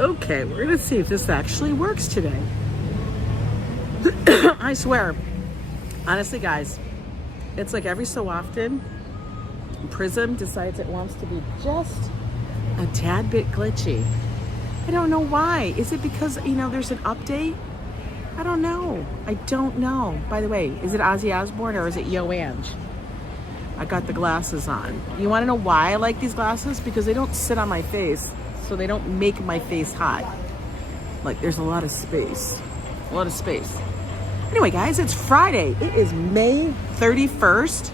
Okay, we're gonna see if this actually works today. I swear, honestly guys, it's like every so often, Prism decides it wants to be just a tad bit glitchy. I don't know why. Is it because, you know, there's an update? I don't know. I don't know. By the way, is it Ozzy Osbourne or is it Yo Ange? I got the glasses on. You want to know why I like these glasses? Because they don't sit on my face, so they don't make my face hot. Like, there's a lot of space. A lot of space. Anyway, guys, it's Friday. It is May 31st,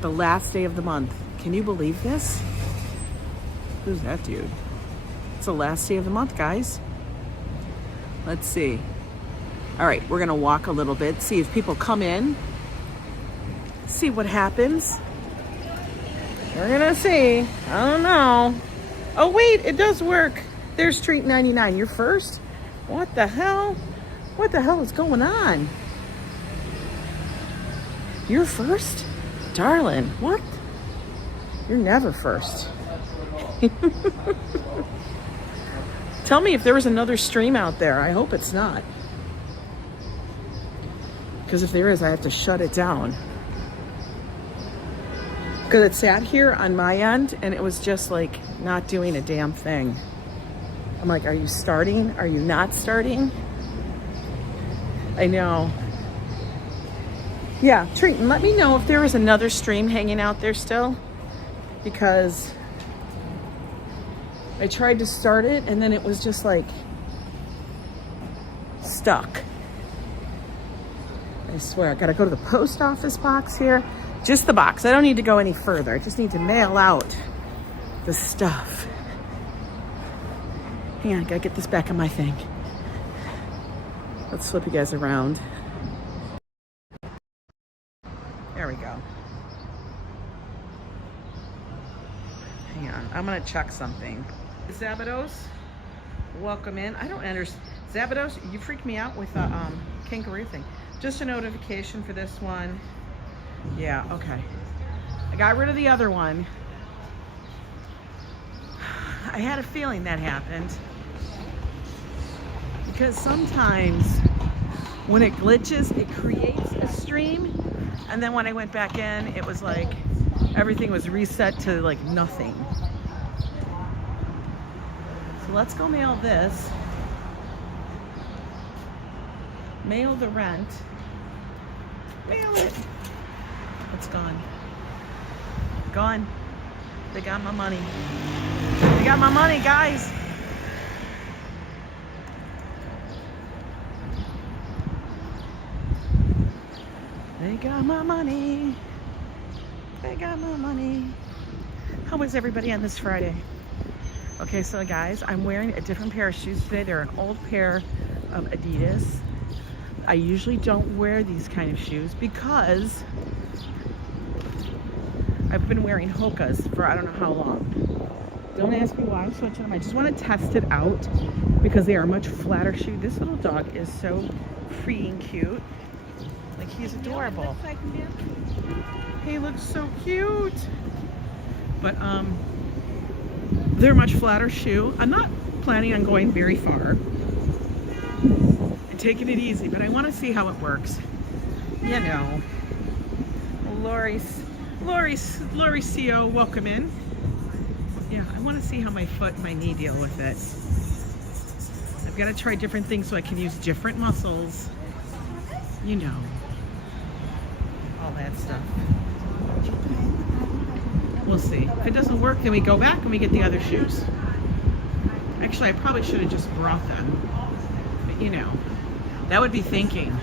the last day of the month. Can you believe this? Who's that dude? It's the last day of the month, guys. Let's see. All right, we're gonna walk a little bit, see if people come in, see what happens. We're gonna see. I don't know. Oh wait, it does work. There's Street 99. You're first? What the hell? What the hell is going on? You're first? Darling, what? You're never first. Tell me if there was another stream out there. I hope it's not. Because if there is, I have to shut it down. Because it sat here on my end and it was just like not doing a damn thing. I'm like, are you starting? Are you not starting? I know. Yeah, Treaton, let me know if there was another stream hanging out there still. Because I tried to start it and then it was just like stuck. I swear, I gotta go to the post office box here. Just the box. I don't need to go any further. I just need to mail out the stuff. Hang on, I gotta get this back on my thing. Let's flip you guys around. There we go. Hang on, I'm gonna check something. Szabados, welcome in. I don't understand. Szabados, you freaked me out with the kangaroo thing. Just a notification for this one. Yeah, okay. I got rid of the other one. I had a feeling that happened. Because sometimes when it glitches, it creates a stream. And then when I went back in, it was like everything was reset to like nothing. So let's go mail this. Mail the rent. Mail it. It's gone. Gone. They got my money. They got my money, guys. They got my money. They got my money. How was everybody on this Friday? Okay, so guys, I'm wearing a different pair of shoes today. They're an old pair of Adidas. I usually don't wear these kind of shoes because I've been wearing Hokas for I don't know how long. Don't ask me why I'm switching them. I just want to test it out because they are a much flatter shoe. This little dog is so freaking cute. Like, he's adorable. He looks so cute. But they're a much flatter shoe. I'm not planning on going very far. Taking it easy, but I want to see how it works. You know. Lori CO, welcome in. Yeah, I want to see how my foot and my knee deal with it. I've got to try different things so I can use different muscles. You know. All that stuff. We'll see. If it doesn't work, then we go back and we get the other shoes. Actually, I probably should have just brought them. But you know. That would be thinking.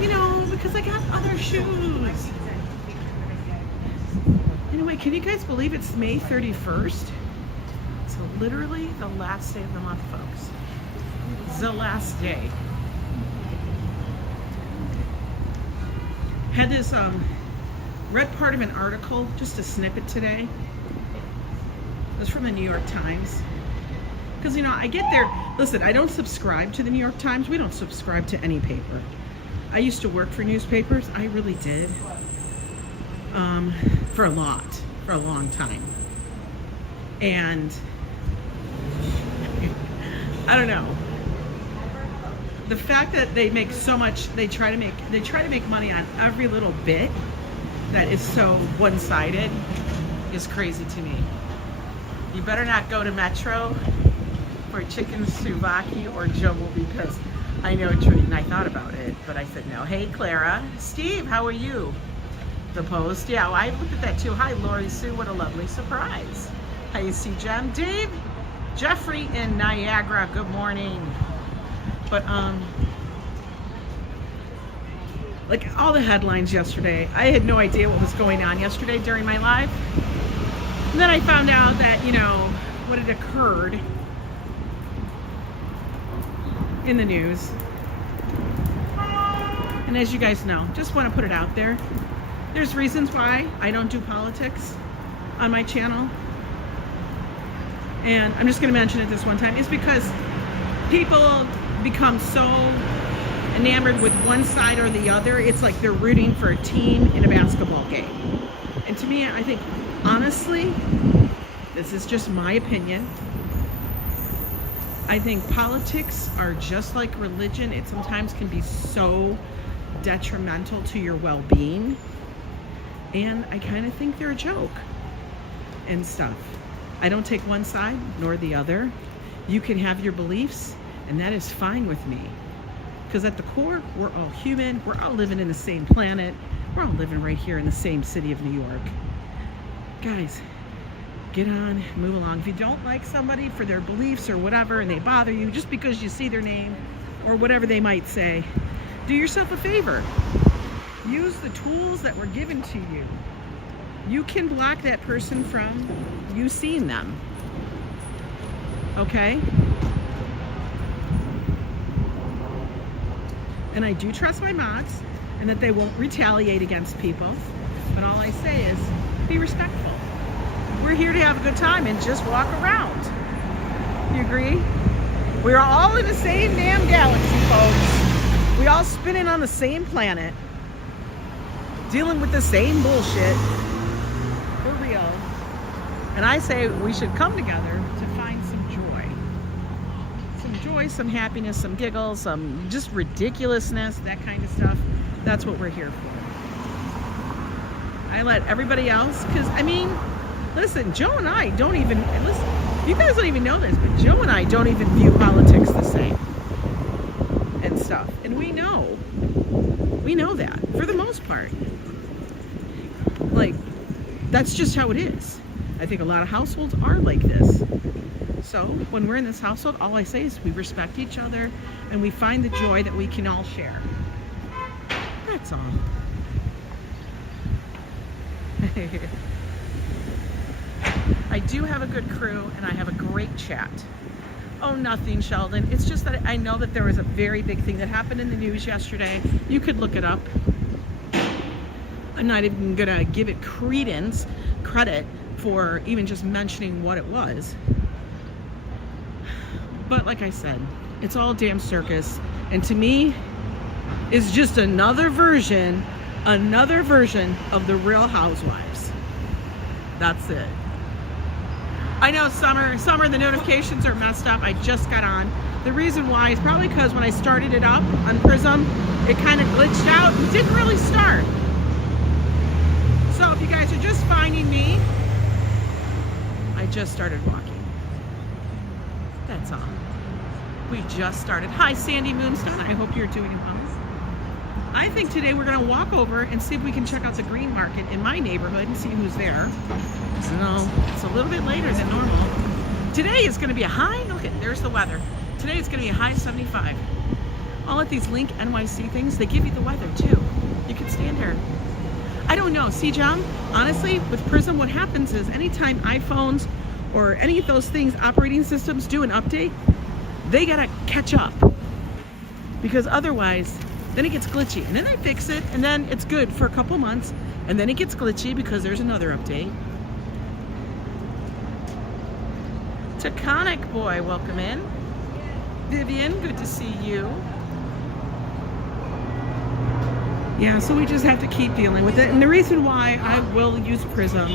You know, because I got other shoes. Anyway, can you guys believe it's May 31st? So literally the last day of the month, folks. It's the last day. Had this, read part of an article, just a snippet today. It was from the New York Times. Because, you know, I get there. Listen, I don't subscribe to the New York Times. We don't subscribe to any paper. I used to work for newspapers. I really did. For a long time. And I don't know. The fact that they make so much, they try to make money on every little bit that is so one-sided is crazy to me. You better not go to Metro for chicken souvlaki or jumbo, because I know Trudy and I thought about it, but I said no. Hey Clara, Steve, how are you? The Post, yeah, well, I looked at that too. Hi Lori Sue, what a lovely surprise. How you see Jem? Dave, Jeffrey in Niagara, good morning. But like all the headlines yesterday, I had no idea what was going on yesterday during my live. And then I found out that, you know, what had occurred in the news. And as you guys know, just want to put it out there. There's reasons why I don't do politics on my channel. And I'm just going to mention it this one time. It's because people become so enamored with one side or the other. It's like they're rooting for a team in a basketball game. And to me, I think, honestly, this is just my opinion. I think politics are just like religion. It sometimes can be so detrimental to your well-being. And I kind of think they're a joke and stuff. I don't take one side nor the other. You can have your beliefs, and that is fine with me. Because at the core, we're all human. We're all living in the same planet. We're all living right here in the same city of New York. Guys, get on, move along. If you don't like somebody for their beliefs or whatever, and they bother you just because you see their name or whatever they might say, do yourself a favor. Use the tools that were given to you. You can block that person from you seeing them. Okay? And I do trust my mods, and that they won't retaliate against people. But all I say is, be respectful. We're here to have a good time and just walk around. You agree? We're all in the same damn galaxy, folks. We all spinning on the same planet, dealing with the same bullshit. For real. And I say we should come together to find some joy. Some joy, some happiness, some giggles, some just ridiculousness, that kind of stuff. That's what we're here for. I let everybody else, because I mean, listen, Joe and I don't even, listen, you guys don't even know this, but Joe and I don't even view politics the same and stuff. And we know that for the most part. Like, that's just how it is. I think a lot of households are like this. So when we're in this household, all I say is we respect each other and we find the joy that we can all share. That's all. I do have a good crew and I have a great chat. Oh, nothing, Sheldon. It's just that I know that there was a very big thing that happened in the news yesterday. You could look it up. I'm not even gonna give it credit for even just mentioning what it was. But like I said, it's all damn circus. And to me, it's just another version of the Real Housewives. That's it. I know Summer, the notifications are messed up. I just got on. The reason why is probably because when I started it up on Prism, it kind of glitched out and didn't really start. So if you guys are just finding me, I just started walking. That's all. We just started. Hi, Sandy Moonstone. I hope you're doing well. I think today we're going to walk over and see if we can check out the green market in my neighborhood and see who's there. So it's a little bit later than normal. Today is going to be a high, look at, there's the weather. Today it's going to be a high 75. All at these Link NYC things, they give you the weather too. You can stand here. I don't know, see John, honestly, with Prism, what happens is anytime iPhones or any of those things, operating systems do an update, they got to catch up. Because otherwise, then it gets glitchy. And then they fix it, and then it's good for a couple months, and then it gets glitchy because there's another update. Taconic Boy, welcome in. Vivian, good to see you. Yeah, so we just have to keep dealing with it. And the reason why I will use Prism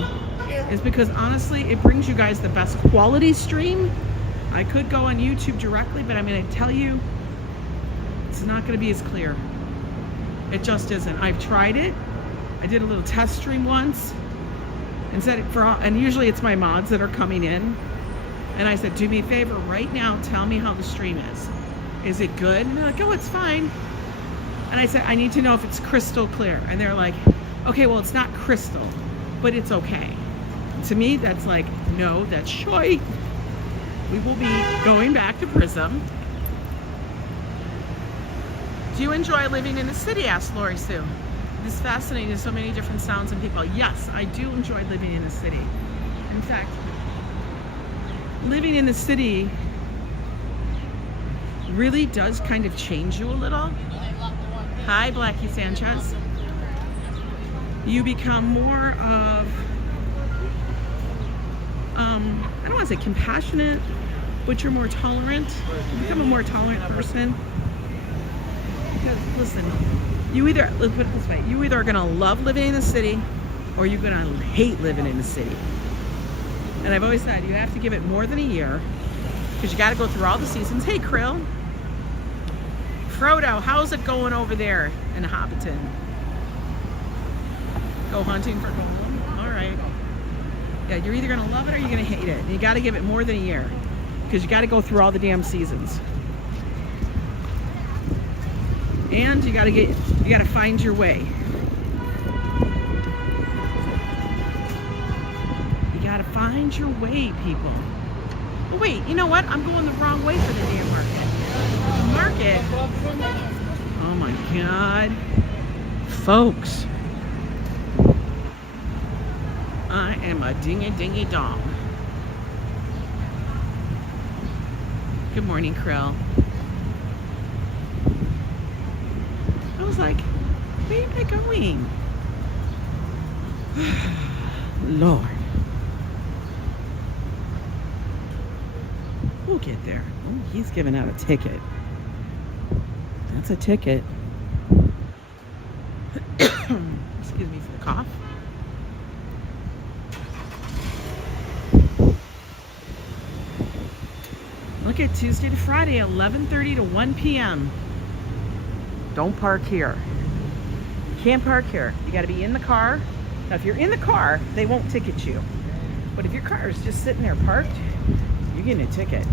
is because honestly, it brings you guys the best quality stream I could go on YouTube directly, but I'm going to tell you, it's not going to be as clear. It just isn't. I've tried it. I did a little test stream once and said and usually it's my mods that are coming in. And I said, do me a favor right now, tell me how the stream is. Is it good? And they're like, oh, it's fine. And I said, I need to know if it's crystal clear. And they're like, okay, well, it's not crystal, but it's okay. To me, that's like, no, that's shoy. We will be going back to Prism. Do you enjoy living in the city? Asked Lori Sue. It is fascinating, so many different sounds and people. Yes, I do enjoy living in the city. In fact, living in the city really does kind of change you a little. Hi, Blackie Sanchez. You become more of, I don't want to say compassionate, but you're more tolerant. You become a more tolerant person. Because, listen, let's put it this way, you either are going to love living in the city or you're going to hate living in the city. And I've always said, you have to give it more than a year because you got to go through all the seasons. Hey, Krill. Frodo, how's it going over there in Hobbiton? Go hunting for gold. All right. Yeah, you're either going to love it or you're going to hate it. And you got to give it more than a year because you got to go through all the damn seasons. And you got to find your way. You got to find your way, people. Oh, wait, you know what? I'm going the wrong way for the damn market. Oh my God. Folks. I am a dingy dong. Good morning, Krill. I was like, where am I going? Lord. We'll get there. Oh, he's giving out a ticket. That's a ticket. Excuse me for the cough. Look at Tuesday to Friday, 11:30 to 1 p.m. Don't park here. You can't park here. You got to be in the car. Now, if you're in the car, they won't ticket you. But if your car is just sitting there parked, you're getting a ticket.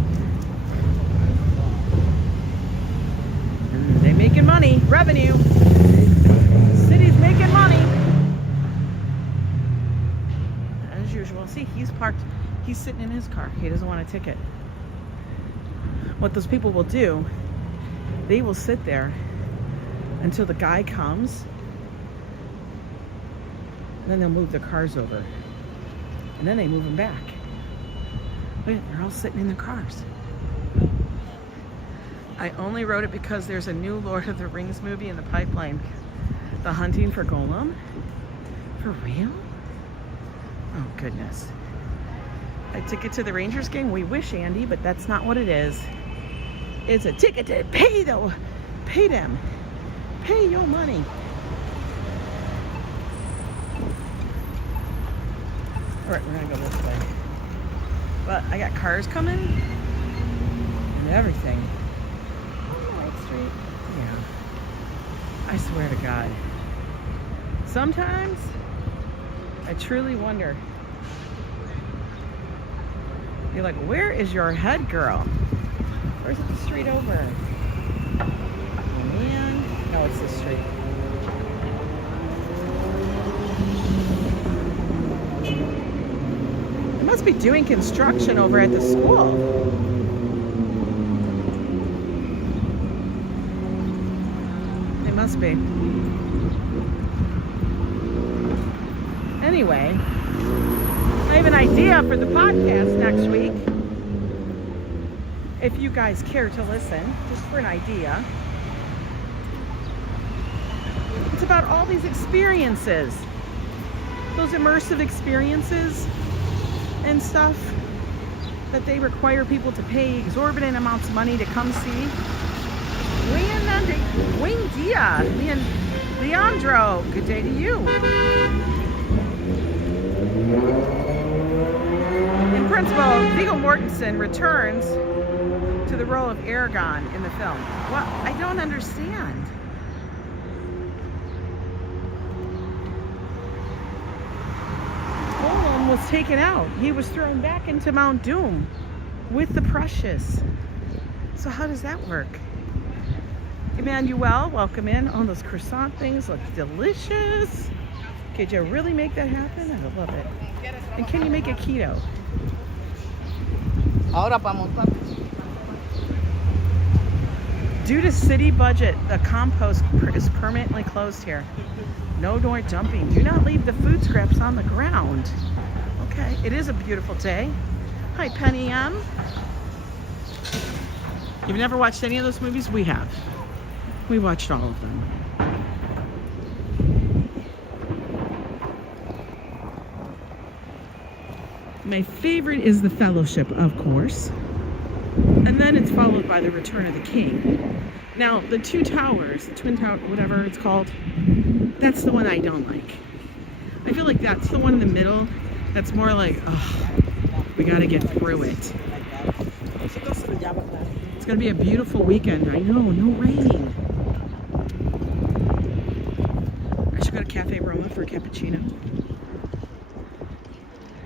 And they're making money, revenue. The city's making money. As usual. See, he's parked. He's sitting in his car. He doesn't want a ticket. What those people will do, they will sit there until the guy comes, and then they'll move their cars over, and then they move them back. Wait, they're all sitting in their cars. I only wrote it because there's a new Lord of the Rings movie in the pipeline. The Hunting for Golem? For real? Oh, goodness. A ticket to the Rangers game? We wish, Andy, but that's not what it is. It's a ticket to pay them. Pay your money. All right, we're gonna go this way. But I got cars coming and everything. On White Street. Yeah. I swear to God. Sometimes I truly wonder. You're like, where is your head, girl? Where's the street over? Oh man. No, it's this street. They must be doing construction over at the school. They must be. Anyway, I have an idea for the podcast next week. If you guys care to listen, just for an idea. It's about all these experiences. Those immersive experiences and stuff that they require people to pay exorbitant amounts of money to come see. Buen dia, Leandro. Good day to you. In Principal Viggo Mortensen returns to the role of Aragon in the film. Well, I don't understand. Golem was taken out. He was thrown back into Mount Doom with the Precious. So how does that work? Emmanuel, welcome in. Oh, those croissant things look delicious. Could you really make that happen? I love it. And can you make it keto? Due to city budget, the compost is permanently closed here. No more dumping. Do not leave the food scraps on the ground. Okay, it is a beautiful day. Hi, Penny M. You've never watched any of those movies? We have. We watched all of them. My favorite is The Fellowship, of course. And then it's followed by The Return of the King. Now, the Two Towers, Twin Tower, whatever it's called, that's the one I don't like. I feel like that's the one in the middle that's more like, oh, we gotta get through it. It's gonna be a beautiful weekend. I know, no rain. I should go to Cafe Roma for a cappuccino.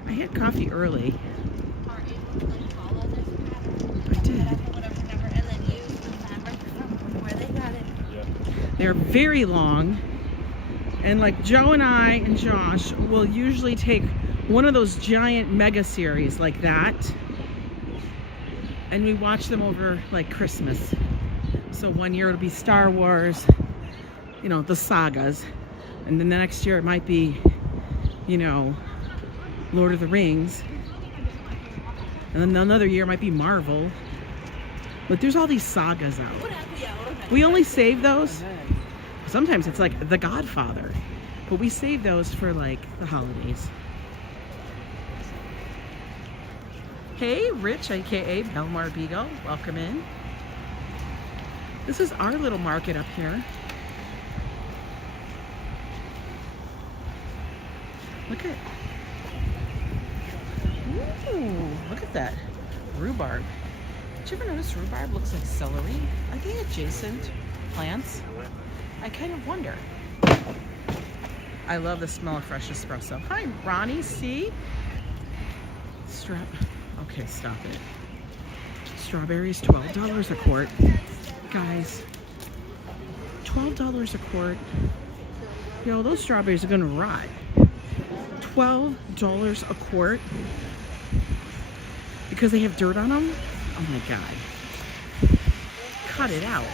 I had coffee early. I did. They're very long. And like Joe and I and Josh will usually take one of those giant mega series like that. And we watch them over like Christmas. So one year it'll be Star Wars, you know, the sagas. And then the next year it might be, you know, Lord of the Rings. And then another year might be Marvel. But there's all these sagas out. We only save those. Sometimes it's like The Godfather. But we save those for like the holidays. Hey, Rich, aka Belmar Beagle. Welcome in. This is our little market up here. Look at, ooh, look at that rhubarb. Did you ever notice rhubarb looks like celery? Are they adjacent plants? I kind of wonder. I love the smell of fresh espresso. Hi, Ronnie C. Okay, stop it. Strawberries, $12 a quart. Guys, $12 a quart. You know, those strawberries are gonna rot. $12 a quart because they have dirt on them? Oh my God. Cut it out.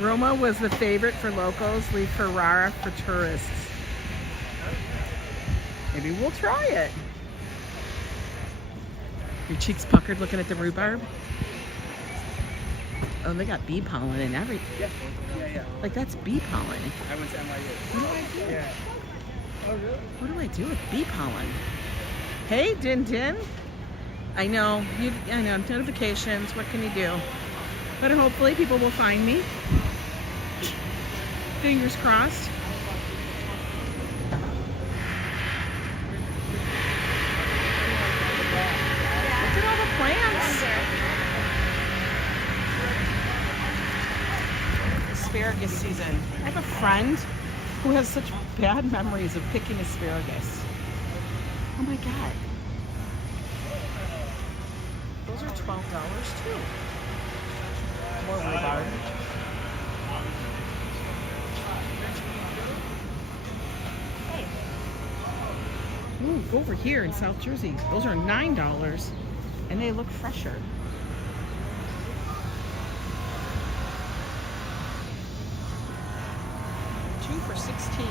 Roma was the favorite for locals, leave Ferrara for tourists. Maybe we'll try it. Your cheeks puckered looking at the rhubarb? Oh, they got bee pollen and everything. Yeah. Like, that's bee pollen. I went to NYC. What do I do? Yeah. Oh, really? What do I do with bee pollen? Hey, Din Din. I know, notifications, what can you do? But hopefully people will find me. Fingers crossed. Look at all the plants. Asparagus season. I have a friend who has such bad memories of picking asparagus. Oh my God. Those are $12 too. More rhubarb. Ooh, go over here in South Jersey. Those are $9 and they look fresher. Two for $16.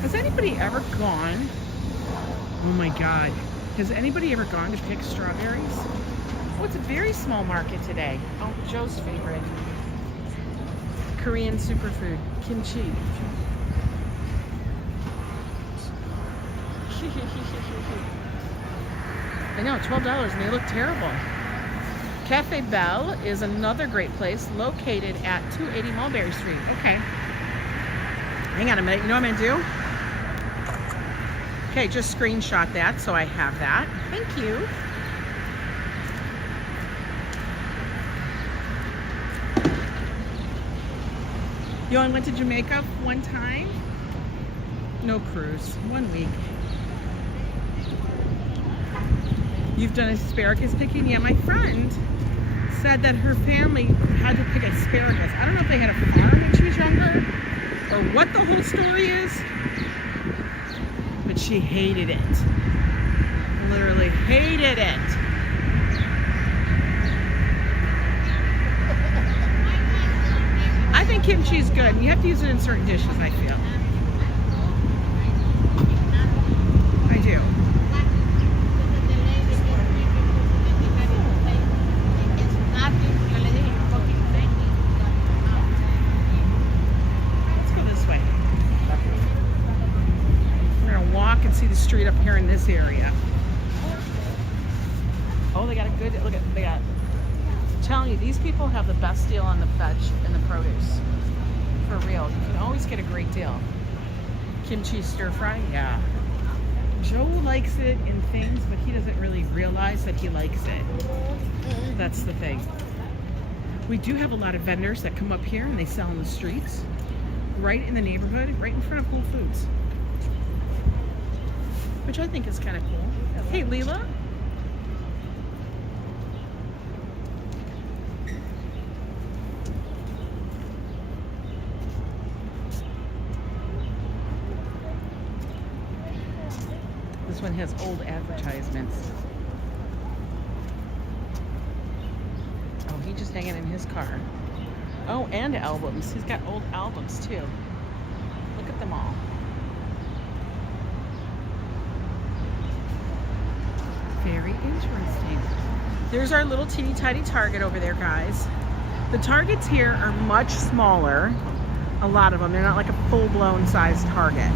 Has anybody ever gone? Oh my God. Has anybody ever gone to pick strawberries? Oh, it's a very small market today. Oh, Joe's favorite. Korean superfood, kimchi. I know, $12 and they look terrible. Cafe Belle is another great place located at 280 Mulberry Street. Okay. Hang on a minute. You know what I'm going to do? Okay, just screenshot that so I have that. Thank you. You only went to Jamaica one time? No cruise. 1 week. You've done asparagus picking? Yeah, my friend said that her family had to pick asparagus. I don't know if they had a farm when she was younger or what the whole story is, but she hated it. Literally hated it. I think kimchi is good. You have to use it in certain dishes, I feel. I do. Let's go this way. We're gonna walk and see the street up here in this area. Oh, they got a good look at. They got. I'm telling you, these people have the best deal on the veg and the produce. For real, you can always get a great deal. Kimchi stir fry, yeah. Joe likes it in things, but he doesn't really realize that he likes it. That's the thing. We do have a lot of vendors that come up here and they sell in the streets, right in the neighborhood, right in front of Whole Foods, which I think is kind of cool. Hey, Lila. This one has old advertisements. Oh, he's just hanging in his car. Oh, and albums. He's got old albums too. Look at them all. Very interesting. There's our little teeny tiny Target over there, guys. The Targets here are much smaller. A lot of them. They're not like a full-blown size Target.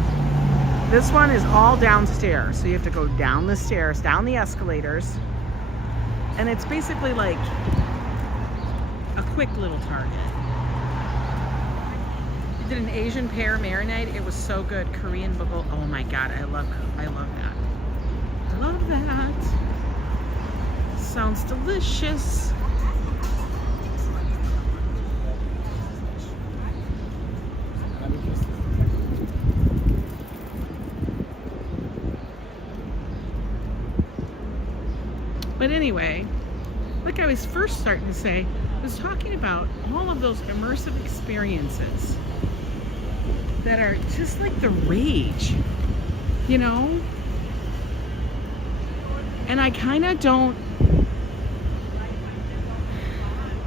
This one is all downstairs, so you have to go down the stairs, down the escalators, and it's basically like a quick little Target. We did an Asian pear marinade. It was so good. Korean bagel. Oh my god, I love that. I love that. Sounds delicious. But anyway, like I was first starting to say, I was talking about all of those immersive experiences that are just like the rage, you know? And I kind of don't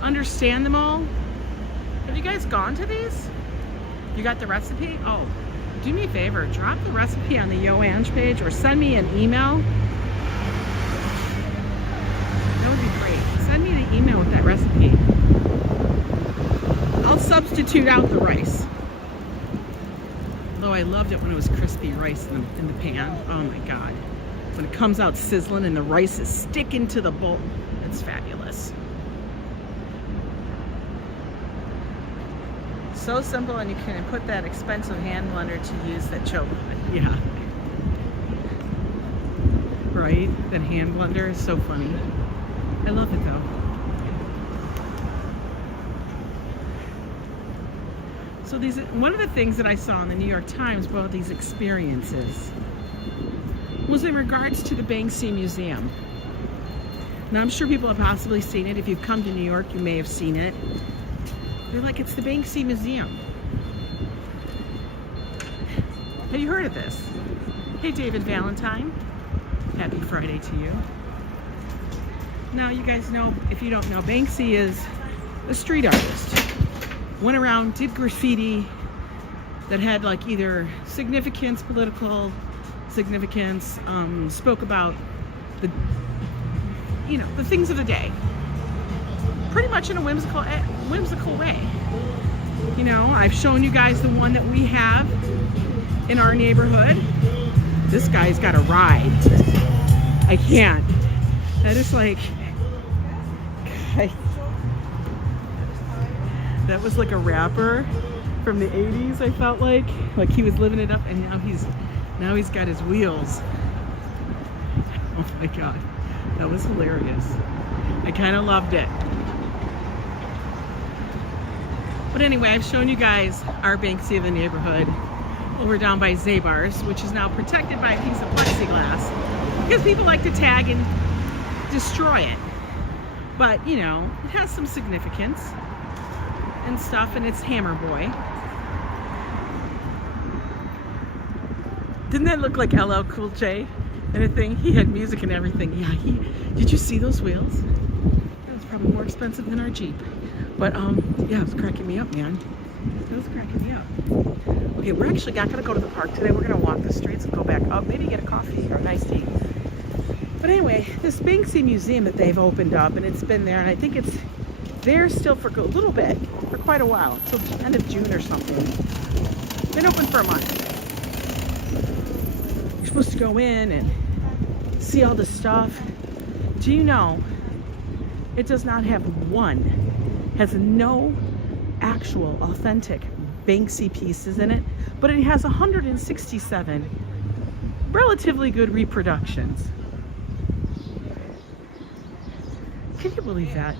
understand them all. Have you guys gone to these? You got the recipe? Oh, do me a favor, drop the recipe on the Yo Ange page or send me an email. Send me the email with that recipe. I'll substitute out the rice. Oh, I loved it when it was crispy rice in the pan. Oh my god. When it comes out sizzling and the rice is sticking to the bowl. It's fabulous. So simple, and you can put that expensive hand blender to use that choke. Yeah. Right? That hand blender is so funny. I love it though. So one of the things that I saw in the New York Times about these experiences was in regards to the Banksy Museum. Now I'm sure people have possibly seen it. If you've come to New York, you may have seen it. They're like, it's the Banksy Museum. Have you heard of this? Hey, David Valentine. Happy Friday to you. Now, you guys know, if you don't know, Banksy is a street artist. Went around, did graffiti that had like either significance, political significance, spoke about the, you know, the things of the day. Pretty much in a whimsical way. You know, I've shown you guys the one that we have in our neighborhood. This guy's got a ride. I can't. That is like, That was like a rapper from the 80s, I felt like he was living it up, and now he's got his wheels. Oh my god, that was hilarious. I kind of loved it. But anyway, I've shown you guys our Banksy of the neighborhood over down by Szabados, which is now protected by a piece of plexiglass because people like to tag and destroy it. But you know, it has some significance and stuff, and it's Hammer Boy. Didn't that look like LL Cool J and a thing? He had music and everything. Yeah, did you see those wheels? That was probably more expensive than our Jeep. But yeah, it was cracking me up, man. It was cracking me up. Okay, we're actually not gonna go to the park today. We're gonna walk the streets and go back up, maybe get a coffee or a nice tea. But anyway, this Banksy museum that they've opened up, and it's been there, and I think it's there still for a little bit, for quite a while, till the end of June or something. Been open for a month. You're supposed to go in and see all the stuff. Do you know, it does not have has no actual authentic Banksy pieces in it, but it has 167 relatively good reproductions. Can you believe that?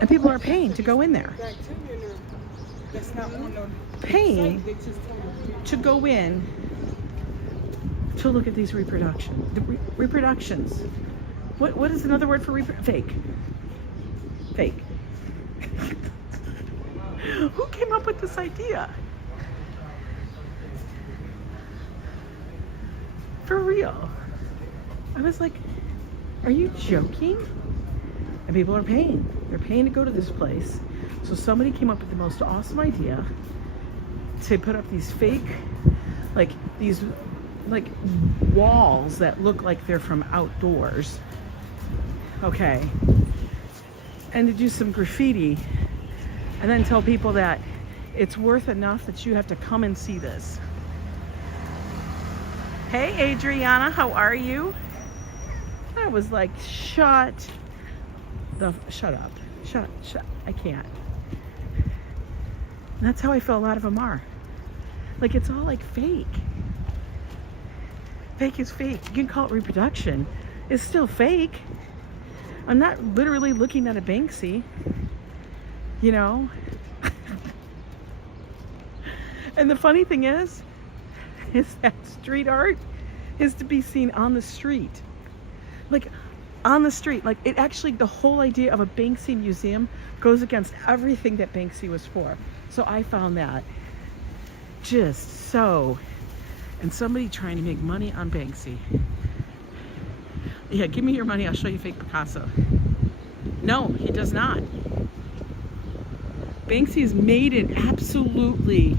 And people are paying to go in there. Paying to go in to look at these reproductions. Reproductions. What is another word for fake? Fake. Who came up with this idea? For real. I was like, are you joking? And people are paying. They're paying to go to this place. So somebody came up with the most awesome idea to put up these fake, these walls that look like they're from outdoors. Okay. And to do some graffiti and then tell people that it's worth enough that you have to come and see this. Hey Adriana, how are you? I was like, shut up. Shut. I can't. And that's how I feel a lot of them are. Like, it's all like fake. Fake is fake. You can call it reproduction. It's still fake. I'm not literally looking at a Banksy, you know? And the funny thing is that street art is to be seen on the street. Like, on the street. Like, it actually, the whole idea of a Banksy museum goes against everything that Banksy was for. So I found that just so, and somebody trying to make money on Banksy. Yeah, give me your money, I'll show you fake Picasso. No, he does not. Banksy has made it absolutely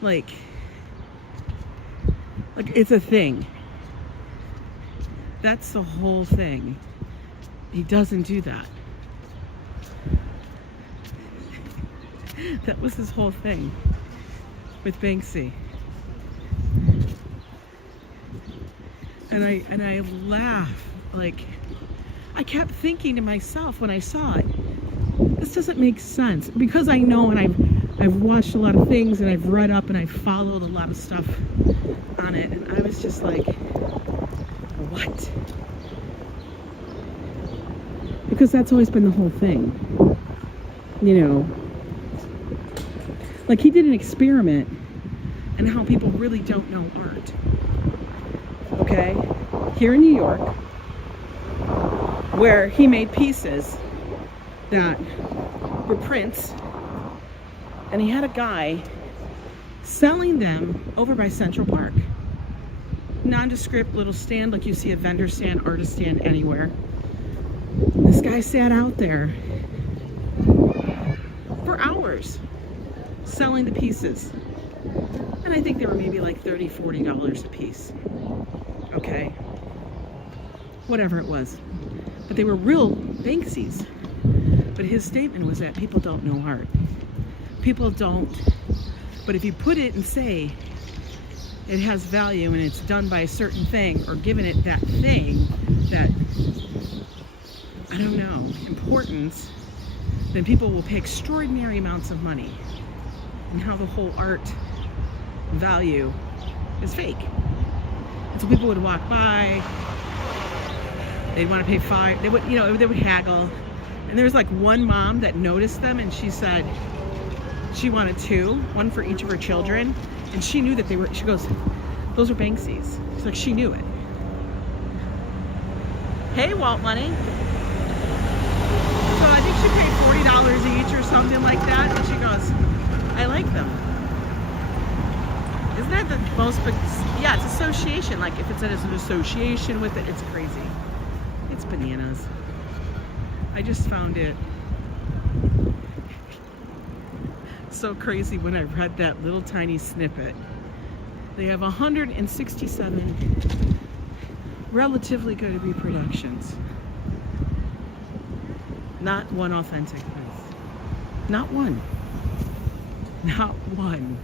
like it's a thing. That's the whole thing. He doesn't do that. That was his whole thing with Banksy. And I laugh, like, I kept thinking to myself when I saw it, this doesn't make sense, because I know, and I've watched a lot of things, and I've read up, and I've followed a lot of stuff on it, and I was just like, what? Because that's always been the whole thing, you know. Like, he did an experiment in how people really don't know art. Okay, here in New York, where he made pieces that were prints, and he had a guy selling them over by Central Park. Nondescript little stand, like you see a vendor stand, artist stand anywhere. This guy sat out there for hours selling the pieces. And I think they were maybe like $30, $40 a piece. Okay, whatever it was, but they were real Banksies. But his statement was that people don't know art. People don't, but if you put it and say it has value and it's done by a certain thing, or given it that thing, that, I don't know, importance, then people will pay extraordinary amounts of money, and how the whole art value is fake. And so people would walk by, they'd want to pay $5, they would, you know, they would haggle. And there was like one mom that noticed them, and she said she wanted 2, one for each of her children, and she knew that they were, she goes, those are Banksy's. She's like, she knew it. Hey, Waltmoney. So I think she paid $40 each or something like that, and she goes, I like them. Isn't that the most, yeah, it's association. Like if it's an association with it, it's crazy. It's bananas. I just found it so crazy when I read that little tiny snippet. They have 167 relatively good reproductions. Not one authentic piece. Not one. Not one.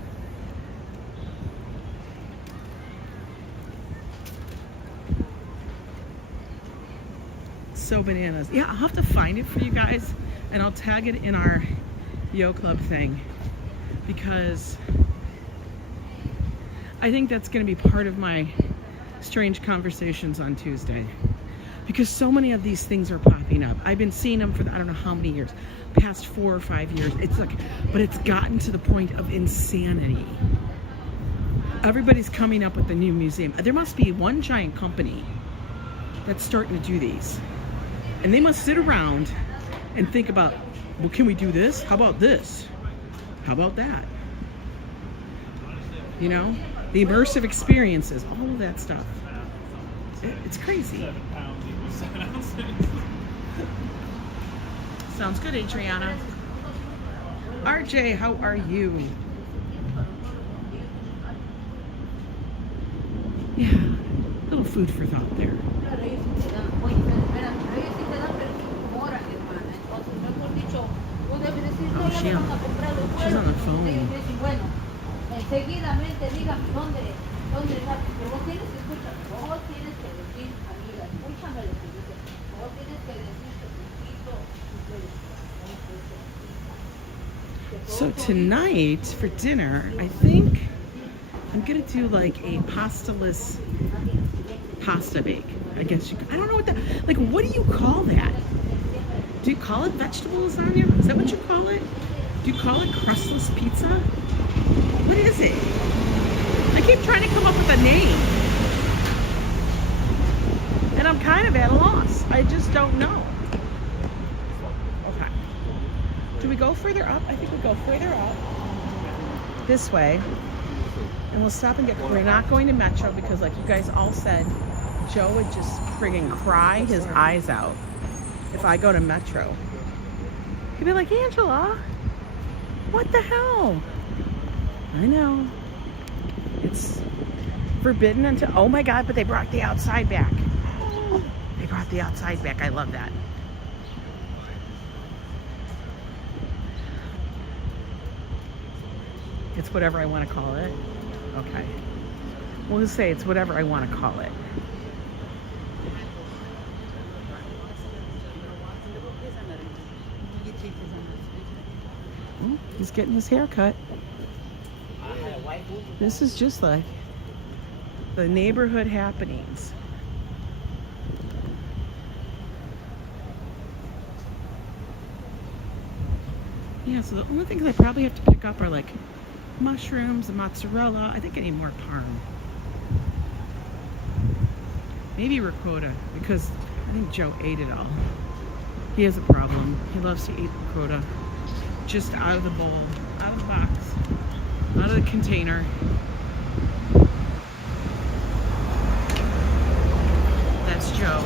So bananas. Yeah, I'll have to find it for you guys, and I'll tag it in our Yo Club thing, because I think that's going to be part of my strange conversations on Tuesday, because so many of these things are popping up. I've been seeing them for I don't know how many years, past 4 or 5 years. It's like, but it's gotten to the point of insanity. Everybody's coming up with a new museum. There must be one giant company that's starting to do these, and they must sit around and think about, well, can we do this? How about this? How about that? You know, the immersive experiences, all of that stuff. It's crazy. Sounds good, Adriana. RJ, how are you? Yeah, little food for thought there. Oh, she's on the phone. So tonight for dinner, I think I'm gonna do like a pasteless pasta bake. I guess you, I don't know what that, like, what do you call that? Do you call it vegetable lasagna? Is that what you call it? Do you call it crustless pizza? What is it? I keep trying to come up with a name, and I'm kind of at a loss. I just don't know. Okay. Do we go further up? I think we go further up this way, and we'll stop and get, we're not going to Metro because, like you guys all said, Joe would just friggin' cry his eyes out if I go to Metro. He'd be like, Angela, what the hell? I know. It's forbidden until, oh my God, but they brought the outside back. They brought the outside back. I love that. It's whatever I want to call it. Okay. We'll just say it's whatever I want to call it. He's getting his hair cut. This is just like the neighborhood happenings. Yeah, so the only things I probably have to pick up are like mushrooms and mozzarella. I think I need more parm. Maybe ricotta, because I think Joe ate it all. He has a problem. He loves to eat ricotta just out of the bowl, out of the box, out of the container. That's Joe.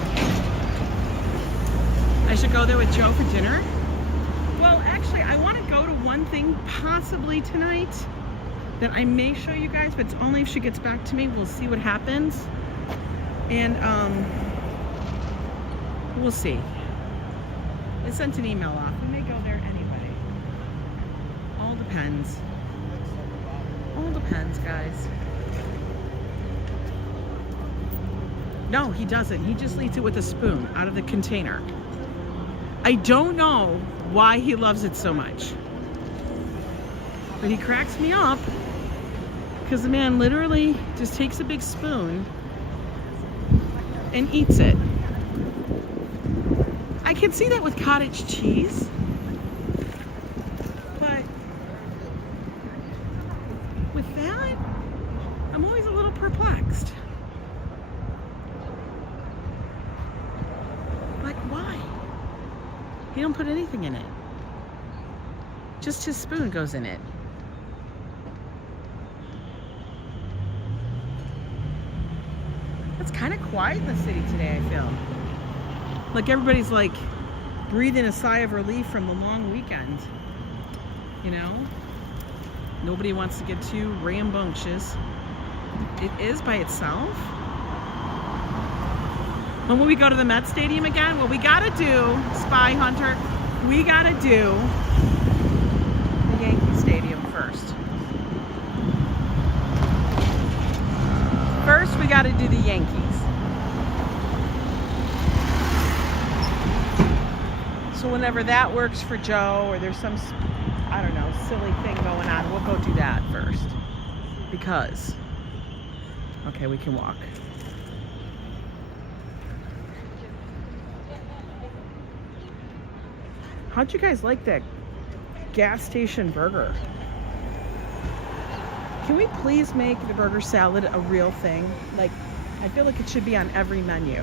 I should go there with Joe for dinner. Well, actually, I want to go to one thing possibly tonight that I may show you guys, but it's only if she gets back to me. We'll see what happens. And we'll see. I sent an email off. We may go there anyway. All depends. All depends, guys. No, he doesn't. He just eats it with a spoon out of the container. I don't know why he loves it so much. But he cracks me up because the man literally just takes a big spoon and eats it. I can see that with cottage cheese, but with that, I'm always a little perplexed. Like, why? He don't put anything in it. Just his spoon goes in it. It's kind of quiet in the city today, I feel. Like everybody's like breathing a sigh of relief from the long weekend. You know? Nobody wants to get too rambunctious. It is by itself. And when we go to the Met Stadium again, what we gotta do, Spy Hunter, we gotta do the Yankee Stadium first. First, we gotta do the Yankees. So whenever that works for Joe, or there's some, I don't know, silly thing going on, we'll go do that first. Because, okay, we can walk. How'd you guys like that gas station burger? Can we please make the burger salad a real thing? Like, I feel like it should be on every menu.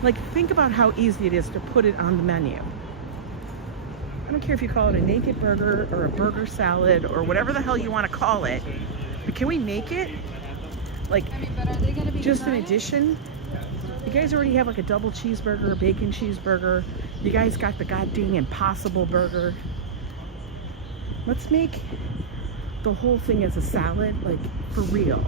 Like, think about how easy it is to put it on the menu. I don't care if you call it a naked burger or a burger salad or whatever the hell you want to call it. But can we make it like just an addition? You guys already have like a double cheeseburger, a bacon cheeseburger. You guys got the goddamn Impossible burger. Let's make the whole thing as a salad, like for real.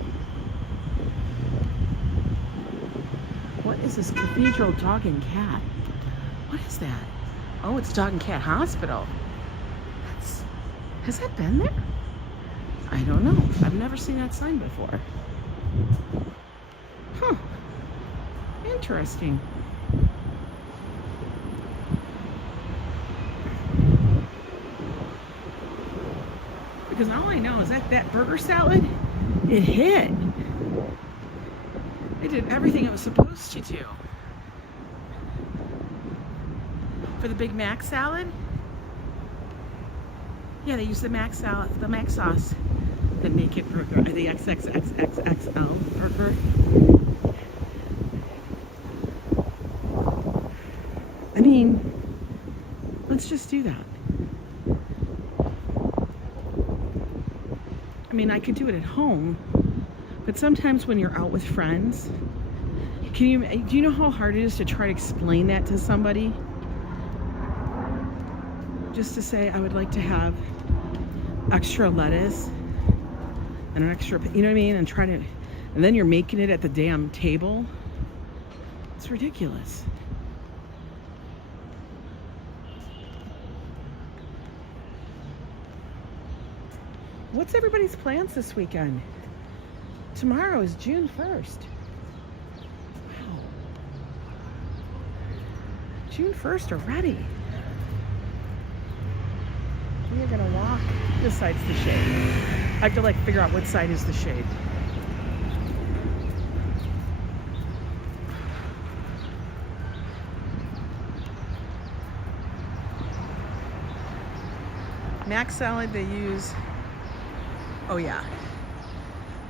What is this Cathedral Dog and Cat? What is that? Oh, it's Dog and Cat Hospital. Has that been there? I don't know. I've never seen that sign before. Huh. Interesting. Because all I know is that burger salad, it hit. It did everything it was supposed to do. For the Big Mac salad, yeah, they use the Mac salad, the Mac sauce, the naked burger, the XXXXXL burger. I mean, let's just do that. I mean, I could do it at home, but sometimes when you're out with friends, do you know how hard it is to try to explain that to somebody? Just to say, I would like to have extra lettuce and an extra, you know what I mean? And then you're making it at the damn table. It's ridiculous. What's everybody's plans this weekend? Tomorrow is June 1st. Wow. June 1st already. We are gonna walk. This side's the shade. I have to like figure out what side is the shade. Mac salad they use. Oh yeah.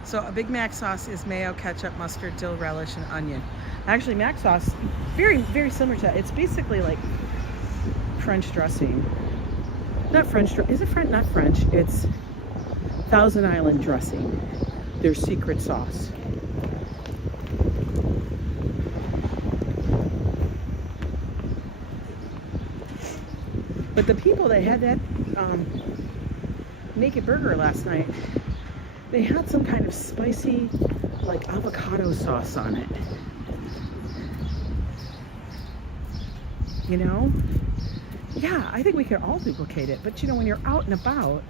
So a Big Mac sauce is mayo, ketchup, mustard, dill, relish, and onion. Actually, Mac sauce, very, very similar to that. It's basically like French dressing. Not French, is it French? Not French. It's Thousand Island dressing. Their secret sauce. But the people that had that naked burger last night, they had some kind of spicy, like avocado sauce on it. You know? Yeah, I think we could all duplicate it. But you know, when you're out and about,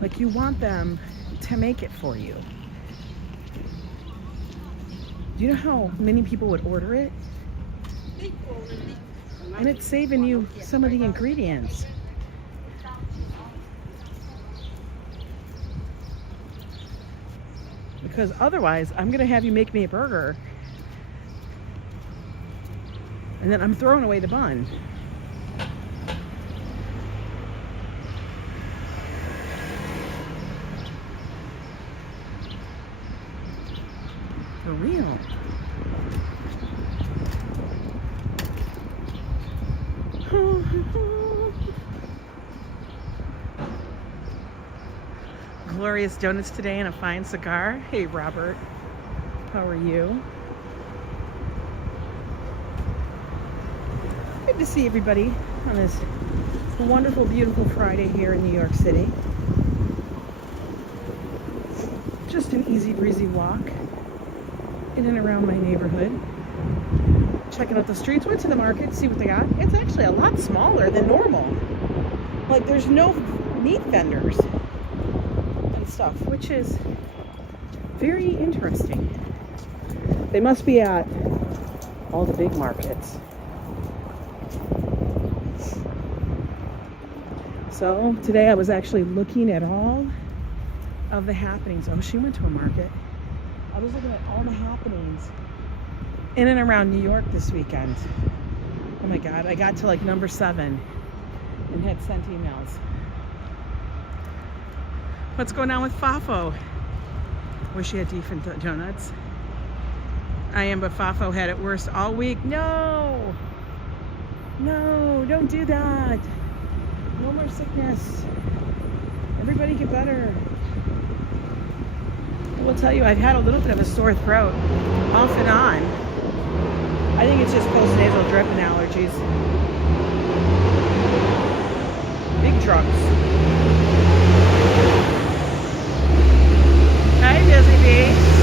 like you want them to make it for you. Do you know how many people would order it? And it's saving you some of the ingredients. Because otherwise, I'm gonna have you make me a burger. And then I'm throwing away the bun. For real. Glorious donuts today and a fine cigar. Hey Robert, how are you? Good to see everybody on this wonderful, beautiful Friday here in New York City. Just an easy breezy walk in and around my neighborhood. Checking out the streets, went to the market, see what they got. It's actually a lot smaller than normal. Like there's no meat vendors and stuff, which is very interesting. They must be at all the big markets. So today I was actually looking at all of the happenings. Oh, she went to a market. I was looking at all the happenings in and around New York this weekend. Oh my God, I got to like number 7 and had sent emails. What's going on with FAFO? Wish she had decent donuts. I am, but FAFO had it worse all week. No! No, don't do that. No more sickness. Everybody get better. I will tell you, I've had a little bit of a sore throat off and on. I think it's just postnasal drip and allergies. Big trucks. Hi, Busy Bee.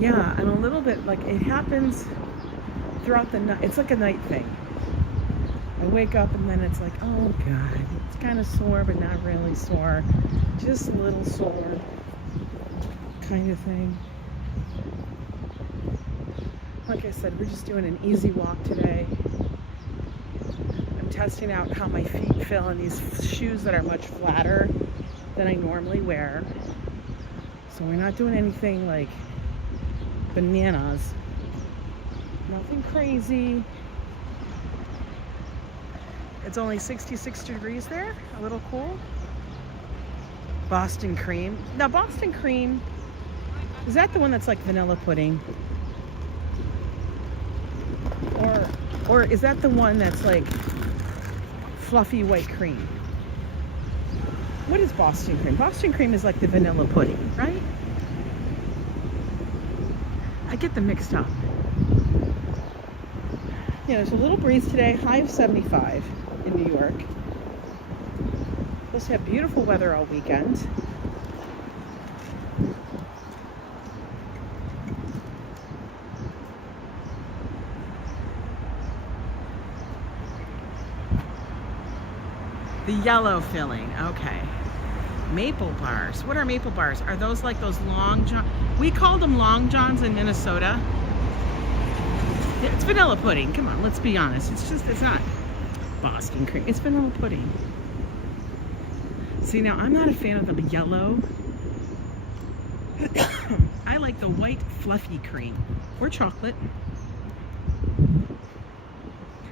Yeah, I'm a little bit like it happens throughout the night. It's like a night thing. I wake up and then it's like, oh God, it's kind of sore, but not really sore. Just a little sore kind of thing. Like I said, we're just doing an easy walk today. I'm testing out how my feet feel in these shoes that are much flatter than I normally wear. So we're not doing anything like bananas. Nothing crazy. It's only 66 degrees there. A little cool. Boston cream. Now Boston cream, is that the one that's like vanilla pudding? Or is that the one that's like fluffy white cream? What is Boston cream? Boston cream is like the vanilla pudding, right? I get them mixed up. Yeah, there's a little breeze today, high of 75 in New York. Supposed to have beautiful weather all weekend. The yellow filling, okay. Maple bars. What are maple bars? Are those like those long john? We called them long johns in Minnesota. Yeah, it's vanilla pudding. Come on, let's be honest. It's not Boston cream. It's vanilla pudding. See, now I'm not a fan of the yellow. I like the white fluffy cream or chocolate.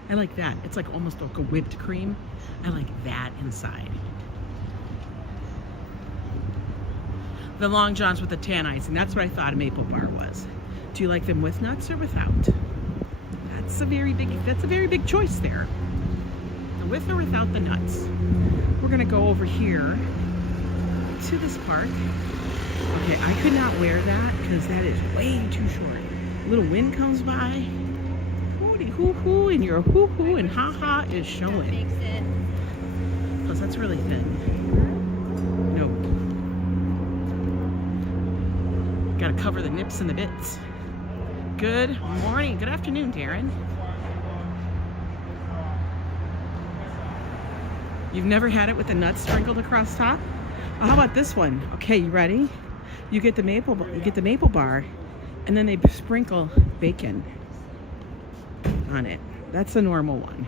I like that. It's like almost like a whipped cream. I like that inside. The long johns with the tan icing. That's what I thought a maple bar was. Do you like them with nuts or without? That's a very big choice there. The with or without the nuts. We're gonna go over here to this park. Okay, I could not wear that because that is way too short. A little wind comes by. Hooty hoo hoo, and your hoo hoo and ha ha is showing. Plus that's really thin. Gotta cover the nips and the bits. Good morning. Good afternoon, Darren. You've never had it with the nuts sprinkled across top? Well, how about this one? Okay, you ready? You get the maple bar, and then they sprinkle bacon on it. That's the normal one.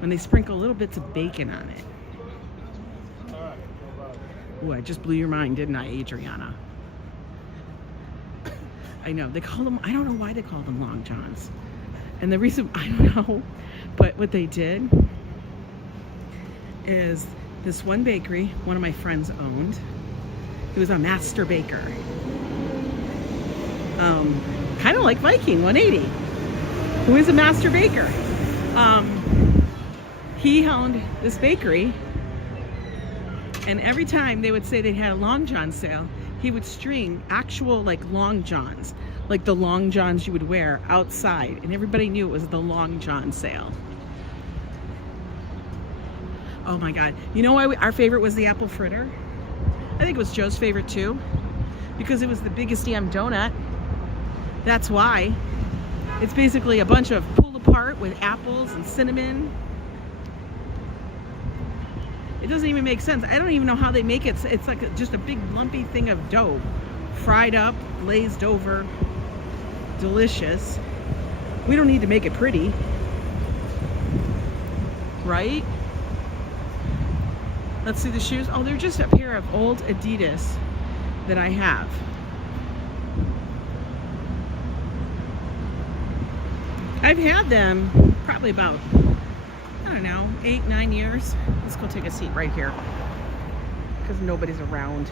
When they sprinkle little bits of bacon on it. Ooh, I just blew your mind, didn't I, Adriana? I know, they call them, I don't know why they call them Long Johns. And the reason, I don't know, but what they did is this one bakery, one of my friends owned. He was a master baker. Kind of like Viking 180, who is a master baker. He owned this bakery, and every time they would say they had a Long John sale, he would string actual like Long Johns, like the Long Johns you would wear outside, and everybody knew it was the Long John sale. Oh my God. You know why our favorite was the apple fritter? I think it was Joe's favorite too, because it was the biggest damn donut. That's why. It's basically a bunch of pulled apart with apples and cinnamon. It doesn't even make sense. I don't even know how they make it. It's like just a big lumpy thing of dough, fried up, glazed over, delicious. We don't need to make it pretty, right? Let's see the shoes. Oh, they're just a pair of old Adidas that I have. I've had them probably about, I don't know, 8-9 years. Let's go take a seat right here because nobody's around.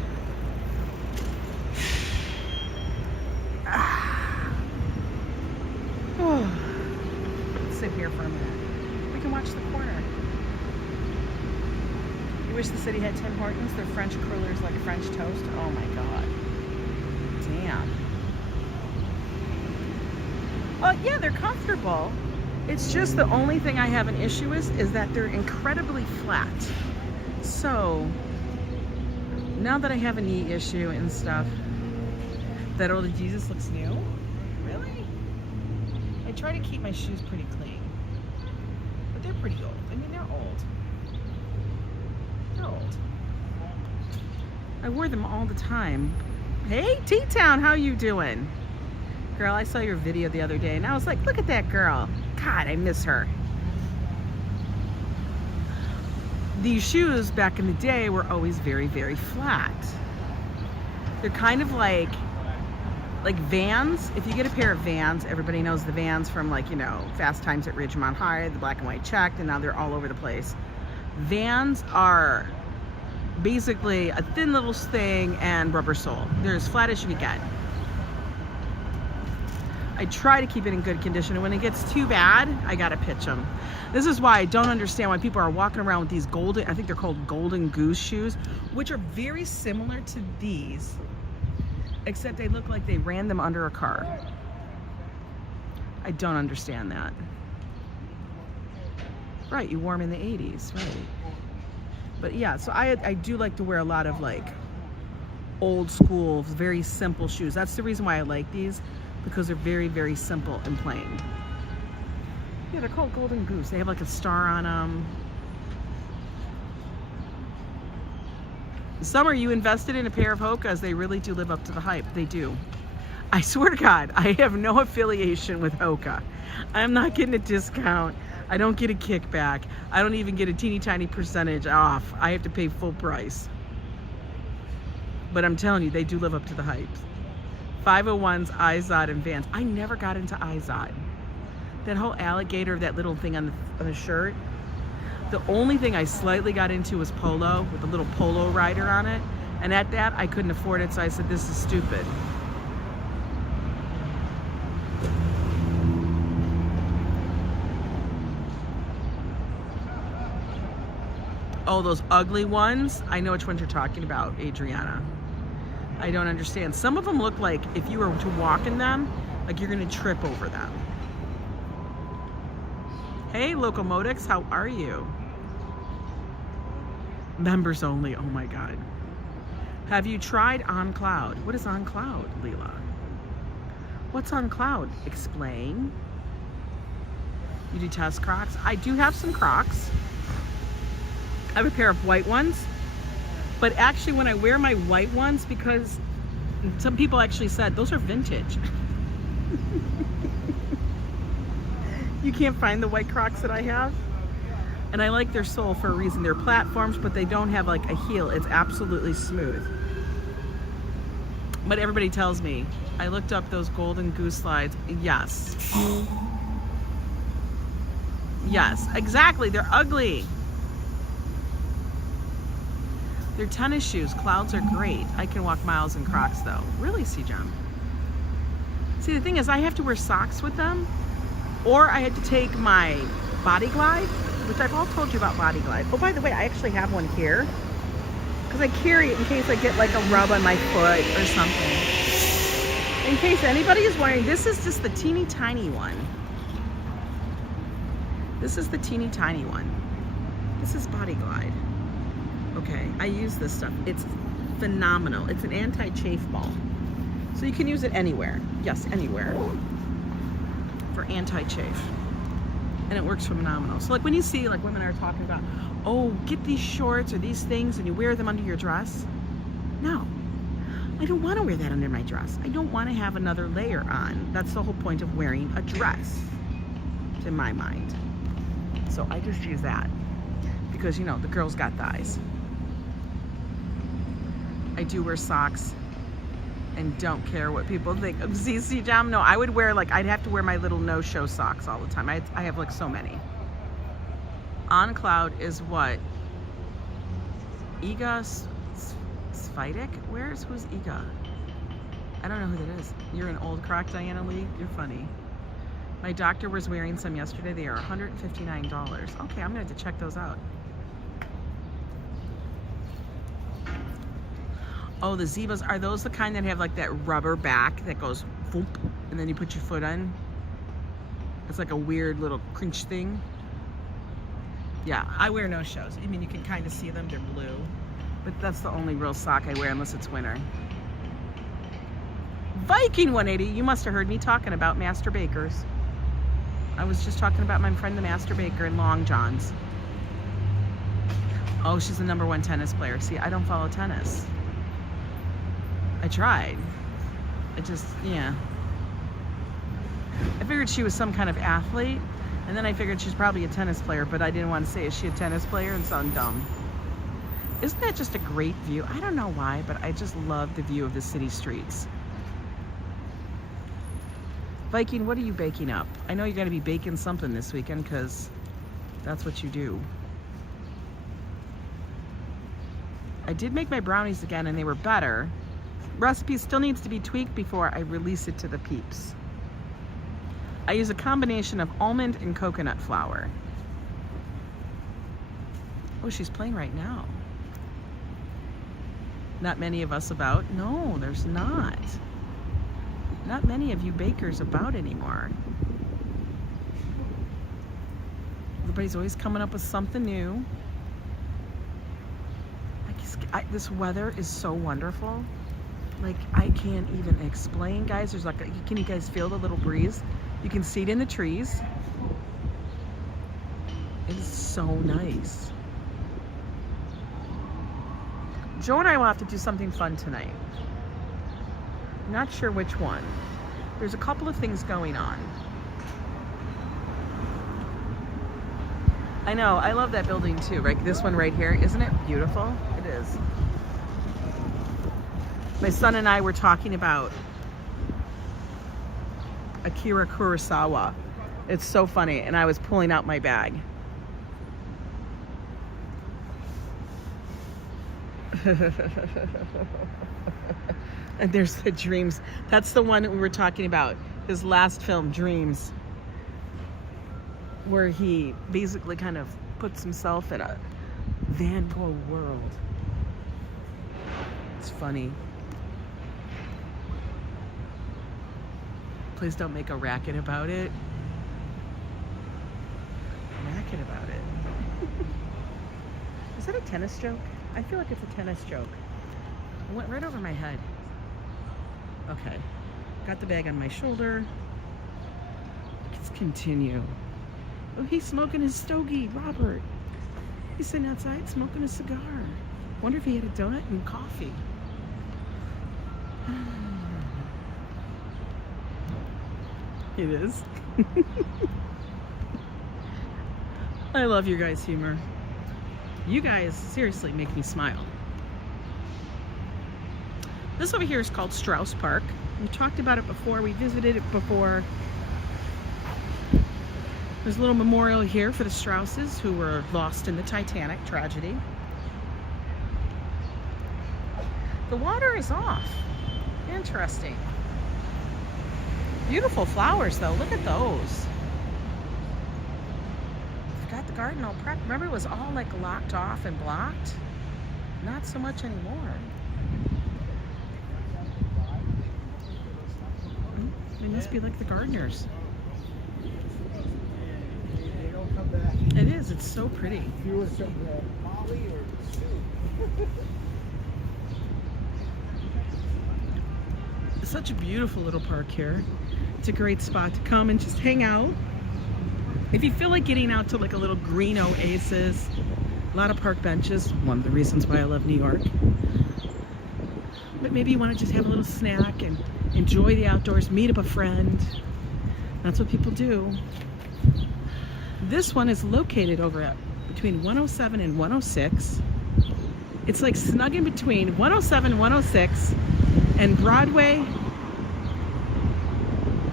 Oh. Let's sit here for a minute. We can watch the corner. You wish the city had Tim Hortons? They're French crullers like French toast. Oh my God. Damn. Well, yeah, they're comfortable. It's just the only thing I have an issue with is that they're incredibly flat. So now that I have a knee issue and stuff, that old Jesus looks new. Really? I try to keep my shoes pretty clean, but they're pretty old. I mean, they're old. They're old. I wore them all the time. Hey, T-Town, how you doing? Girl, I saw your video the other day and I was like, look at that girl. God, I miss her. These shoes back in the day were always very, very flat. They're kind of like Vans. If you get a pair of Vans, everybody knows the Vans from, like, you know, Fast Times at Ridgemont High, the black and white checked, and now they're all over the place. Vans are basically a thin little thing and rubber sole. They're as flat as you can get. I try to keep it in good condition, and when it gets too bad, I gotta pitch them. This is why I don't understand why people are walking around with these golden, I think they're called Golden Goose shoes, which are very similar to these, except they look like they ran them under a car. I don't understand that. Right, you wore them in the 80s, right? But yeah, so I do like to wear a lot of like old school, very simple shoes. That's the reason why I like these, because they're very, very simple and plain. Yeah, they're called Golden Goose. They have like a star on them. Summer, you invested in a pair of Hokas. They really do live up to the hype. They do. I swear to God, I have no affiliation with Hoka. I'm not getting a discount. I don't get a kickback. I don't even get a teeny tiny percentage off. I have to pay full price. But I'm telling you, they do live up to the hype. 501s, Izod, and Vans. I never got into Izod. That whole alligator, that little thing on the shirt. The only thing I slightly got into was Polo, with a little Polo rider on it. And at that, I couldn't afford it, so I said, this is stupid. Oh, those ugly ones? I know which ones you're talking about, Adriana. I don't understand. Some of them look like if you were to walk in them, like you're gonna trip over them. Hey, Locomotics, how are you? Members only, oh my God. Have you tried On Cloud? What is On Cloud, Lila? What's on Cloud? Explain. You detest Crocs? I do have some Crocs. I have a pair of white ones. But actually when I wear my white ones, because some people actually said those are vintage. You can't find the white Crocs that I have. And I like their sole for a reason. They're platforms, but they don't have like a heel. It's absolutely smooth. But everybody tells me, I looked up those golden goose slides. Yes. Yes, exactly. They're ugly. They're tennis shoes. Clouds are great. I can walk miles in Crocs though. Really, C-Jam? See, the thing is I have to wear socks with them, or I had to take my Body Glide, which I've all told you about Body Glide. Oh, by the way, I actually have one here because I carry it in case I get like a rub on my foot or something. In case anybody is wondering, this is just the teeny tiny one. This is the teeny tiny one. This is Body Glide. Okay, I use this stuff. It's phenomenal. It's an anti-chafe ball. So you can use it anywhere. Yes, anywhere. For anti-chafe. And it works phenomenal. So like when you see like women are talking about, oh, get these shorts or these things and you wear them under your dress. No, I don't want to wear that under my dress. I don't want to have another layer on. That's the whole point of wearing a dress, in my mind. So I just use that because, you know, the girl's got thighs. I do wear socks and don't care what people think of ZC Jam. No, I would wear like, I'd have to wear my little no-show socks all the time. I have like so many. On Cloud is what? Iga Swiatek? Who's Iga? I don't know who that is. You're an old Croc, Diana Lee? You're funny. My doctor was wearing some yesterday. They are $159. Okay, I'm gonna have to check those out. Oh, the Zebas, are those the kind that have like that rubber back that goes whoop, and then you put your foot on? It's like a weird little crunch thing. Yeah, I wear no shows. I mean, you can kind of see them, they're blue. But that's the only real sock I wear unless it's winter. Viking 180, you must have heard me talking about Master Bakers. I was just talking about my friend the Master Baker in Long John's. Oh, she's the #1 tennis player. See, I don't follow tennis. I tried. I just, yeah. I figured she was some kind of athlete, and then I figured she's probably a tennis player, but I didn't want to say, is she a tennis player, and sound dumb. Isn't that just a great view? I don't know why, but I just love the view of the city streets. Viking, what are you baking up? I know you're going to be baking something this weekend, because that's what you do. I did make my brownies again, and they were better. Recipe still needs to be tweaked before I release it to the peeps. I use a combination of almond and coconut flour. Oh, she's playing right now. Not many of us about? No, there's not. Not many of you bakers about anymore. Everybody's always coming up with something new. This weather is so wonderful. Like, I can't even explain, guys. There's like, can you guys feel the little breeze? You can see it in the trees. It is so nice. Joe and I will have to do something fun tonight. I'm not sure which one. There's a couple of things going on. I know, I love that building too, right? This one right here, isn't it beautiful? It is. My son and I were talking about Akira Kurosawa. It's so funny, and I was pulling out my bag. And there's the Dreams. That's the one that we were talking about. His last film, Dreams, where he basically kind of puts himself in a Van Gogh world. It's funny. Please don't make a racket about it. Racket about it. Is that a tennis joke? I feel like it's a tennis joke. It went right over my head. Okay. Got the bag on my shoulder. Let's continue. Oh, he's smoking his stogie, Robert. He's sitting outside smoking a cigar. Wonder if he had a donut and coffee. It is. I love your guys' humor. You guys seriously make me smile. This over here is called Strauss Park. We talked about it before. We visited it before. There's a little memorial here for the Strausses who were lost in the Titanic tragedy. The water is off. Interesting. Beautiful flowers though. Look at those. They've got the garden all prepped. Remember it was all like locked off and blocked? Not so much anymore. They must be like the gardeners. It is. It's so pretty. It's such a beautiful little park here. It's a great spot to come and just hang out. If you feel like getting out to like a little green oasis, a lot of park benches, one of the reasons why I love New York. But maybe you want to just have a little snack and enjoy the outdoors, meet up a friend. That's what people do. This one is located over at between 107 and 106. It's like snug in between 107 and 106 and Broadway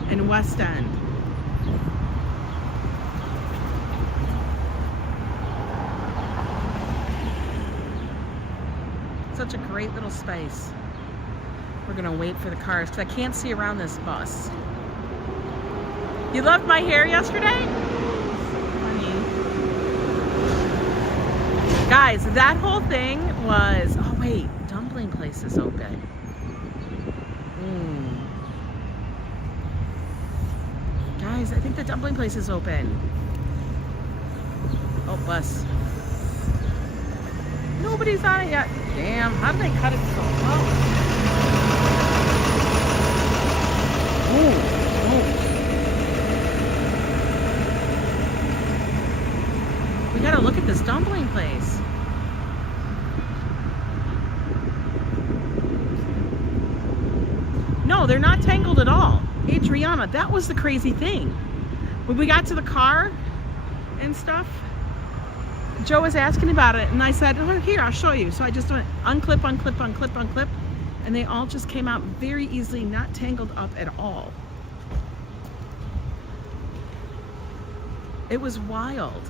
and West End. Such a great little space. We're gonna wait for the cars because I can't see around this bus. You loved my hair yesterday? Honey. Guys, that whole thing was, oh wait, dumpling place is open. Guys, I think the dumpling place is open. Oh, bus. Nobody's on it yet. Damn, how did they cut it so low? We gotta look at this dumpling place. No, they're not tangled at all. Adriana, that was the crazy thing. When we got to the car and stuff, Joe was asking about it, and I said, oh, here, I'll show you. So I just went unclip, unclip, unclip, unclip, and they all just came out very easily, not tangled up at all. It was wild.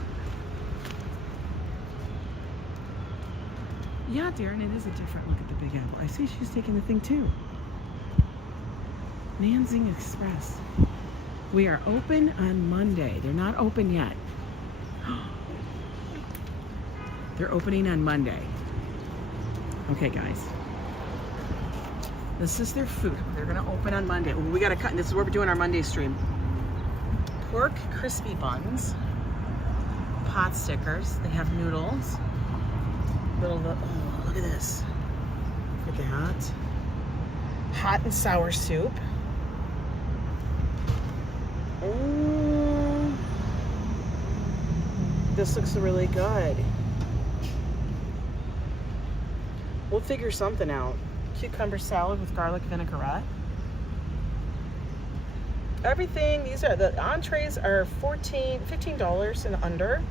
Yeah, Darren, it is a different look at the Big Apple. I see she's taking the thing too. Nanzing Express. We are open on Monday. They're not open yet. They're opening on Monday. Okay, guys. This is their food. They're gonna open on Monday. We gotta cut. This is where we're doing our Monday stream. Pork crispy buns, pot stickers. They have noodles. Oh, look at this. Look at that. Hot and sour soup. Oh, this looks really good. We'll figure something out. Cucumber salad with garlic vinaigrette. Everything, these are, the entrees are $15 and under.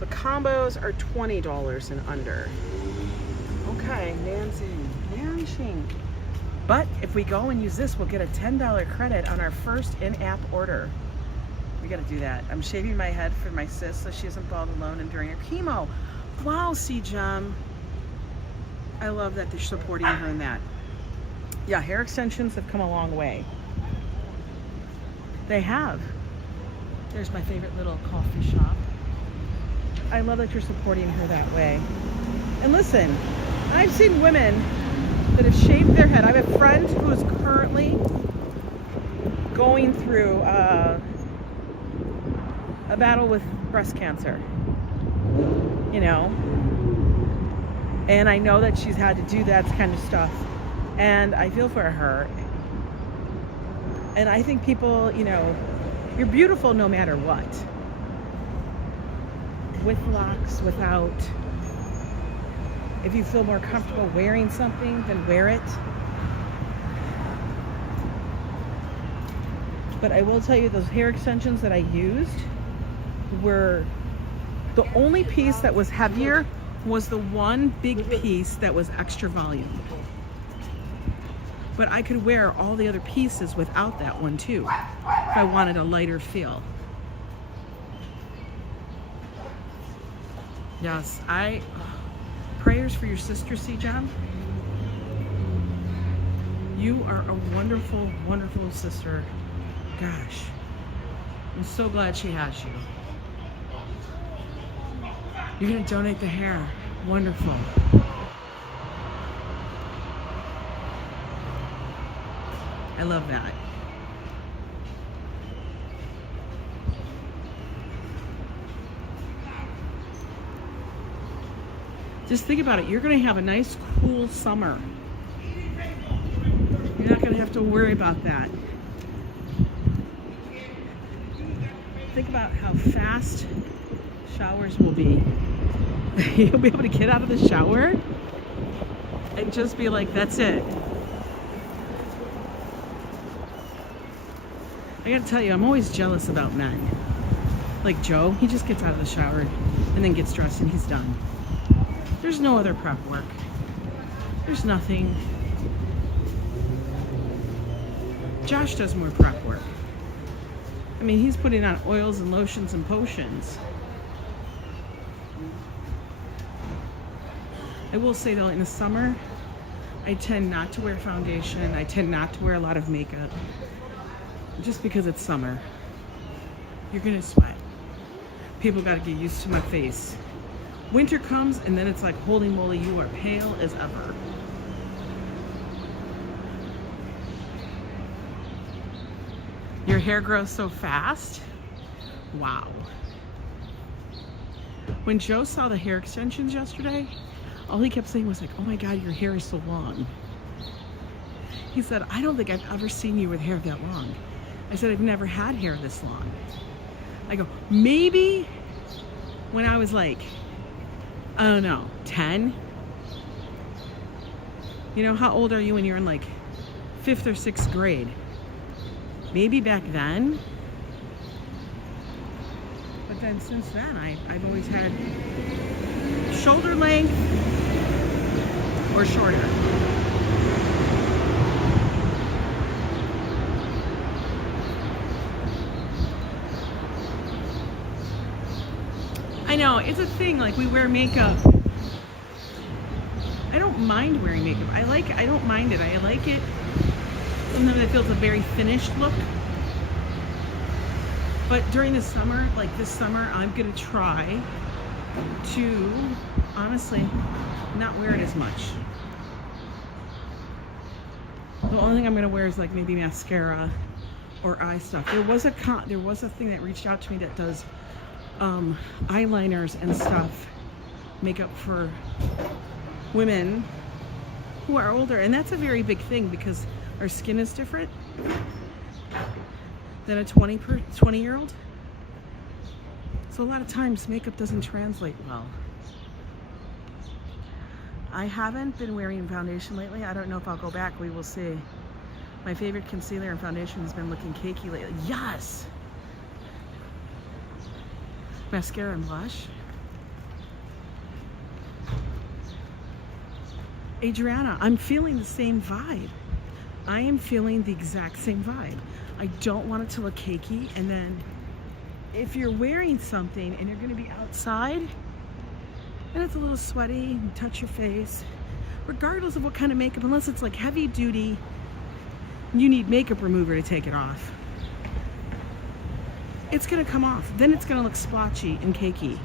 The combos are $20 and under. Okay, Nancy. But if we go and use this, we'll get a $10 credit on our first in-app order. We gotta do that. I'm shaving my head for my sis so she isn't bald alone and during her chemo. Wow, C-Jam. I love that they're supporting her in that. Yeah, hair extensions have come a long way. They have. There's my favorite little coffee shop. I love that you're supporting her that way. And listen, I've seen women that have shaved their head. I have a friend who is currently going through a battle with breast cancer. You know? And I know that she's had to do that kind of stuff. And I feel for her. And I think people, you know, you're beautiful no matter what. With locks, without. If you feel more comfortable wearing something, then wear it. But I will tell you, those hair extensions that I used were, the only piece that was heavier was the one big piece that was extra volume. But I could wear all the other pieces without that one too, if I wanted a lighter feel. Yes, prayers for your sister, C-John. You are a wonderful, wonderful sister. Gosh, I'm so glad she has you. You're gonna donate the hair. Wonderful. I love that. Just think about it. You're gonna have a nice, cool summer. You're not gonna have to worry about that. Think about how fast showers will be. You'll be able to get out of the shower and just be like, that's it. I gotta tell you, I'm always jealous about men. Like Joe, he just gets out of the shower and then gets dressed and he's done. There's no other prep work. There's nothing. Josh does more prep work. I mean, he's putting on oils and lotions and potions. I will say though, in the summer, I tend not to wear foundation. I tend not to wear a lot of makeup. Just because it's summer. You're gonna sweat. People gotta get used to my face. Winter comes and then it's like, holy moly, you are pale as ever. Your hair grows so fast. Wow. When Joe saw the hair extensions yesterday, all he kept saying was like, oh my God, your hair is so long. He said, I don't think I've ever seen you with hair that long. I said, I've never had hair this long. I go, maybe when I was like, I don't know, 10? You know, how old are you when you're in like 5th or 6th grade? Maybe back then. But then since then, I've always had shoulder length or shorter. I know, it's a thing, like we wear makeup. I don't mind wearing makeup. I don't mind it. I like it. Sometimes it feels a very finished look. But during the summer, like this summer, I'm gonna try to, honestly, not wear it as much. The only thing I'm gonna wear is like maybe mascara or eye stuff. There was a thing that reached out to me that does eyeliners and stuff, makeup for women who are older, and that's a very big thing because our skin is different than a 20-year-old. So a lot of times makeup doesn't translate well. I haven't been wearing foundation lately. I don't know if I'll go back. We will see. My favorite concealer and foundation has been looking cakey lately. Yes! Mascara and blush. Adriana, I'm feeling the same vibe. I am feeling the exact same vibe. I don't want it to look cakey, and then if you're wearing something and you're gonna be outside and it's a little sweaty, you touch your face, regardless of what kind of makeup, unless it's like heavy duty, you need makeup remover to take it off. It's gonna come off. Then it's gonna look splotchy and cakey.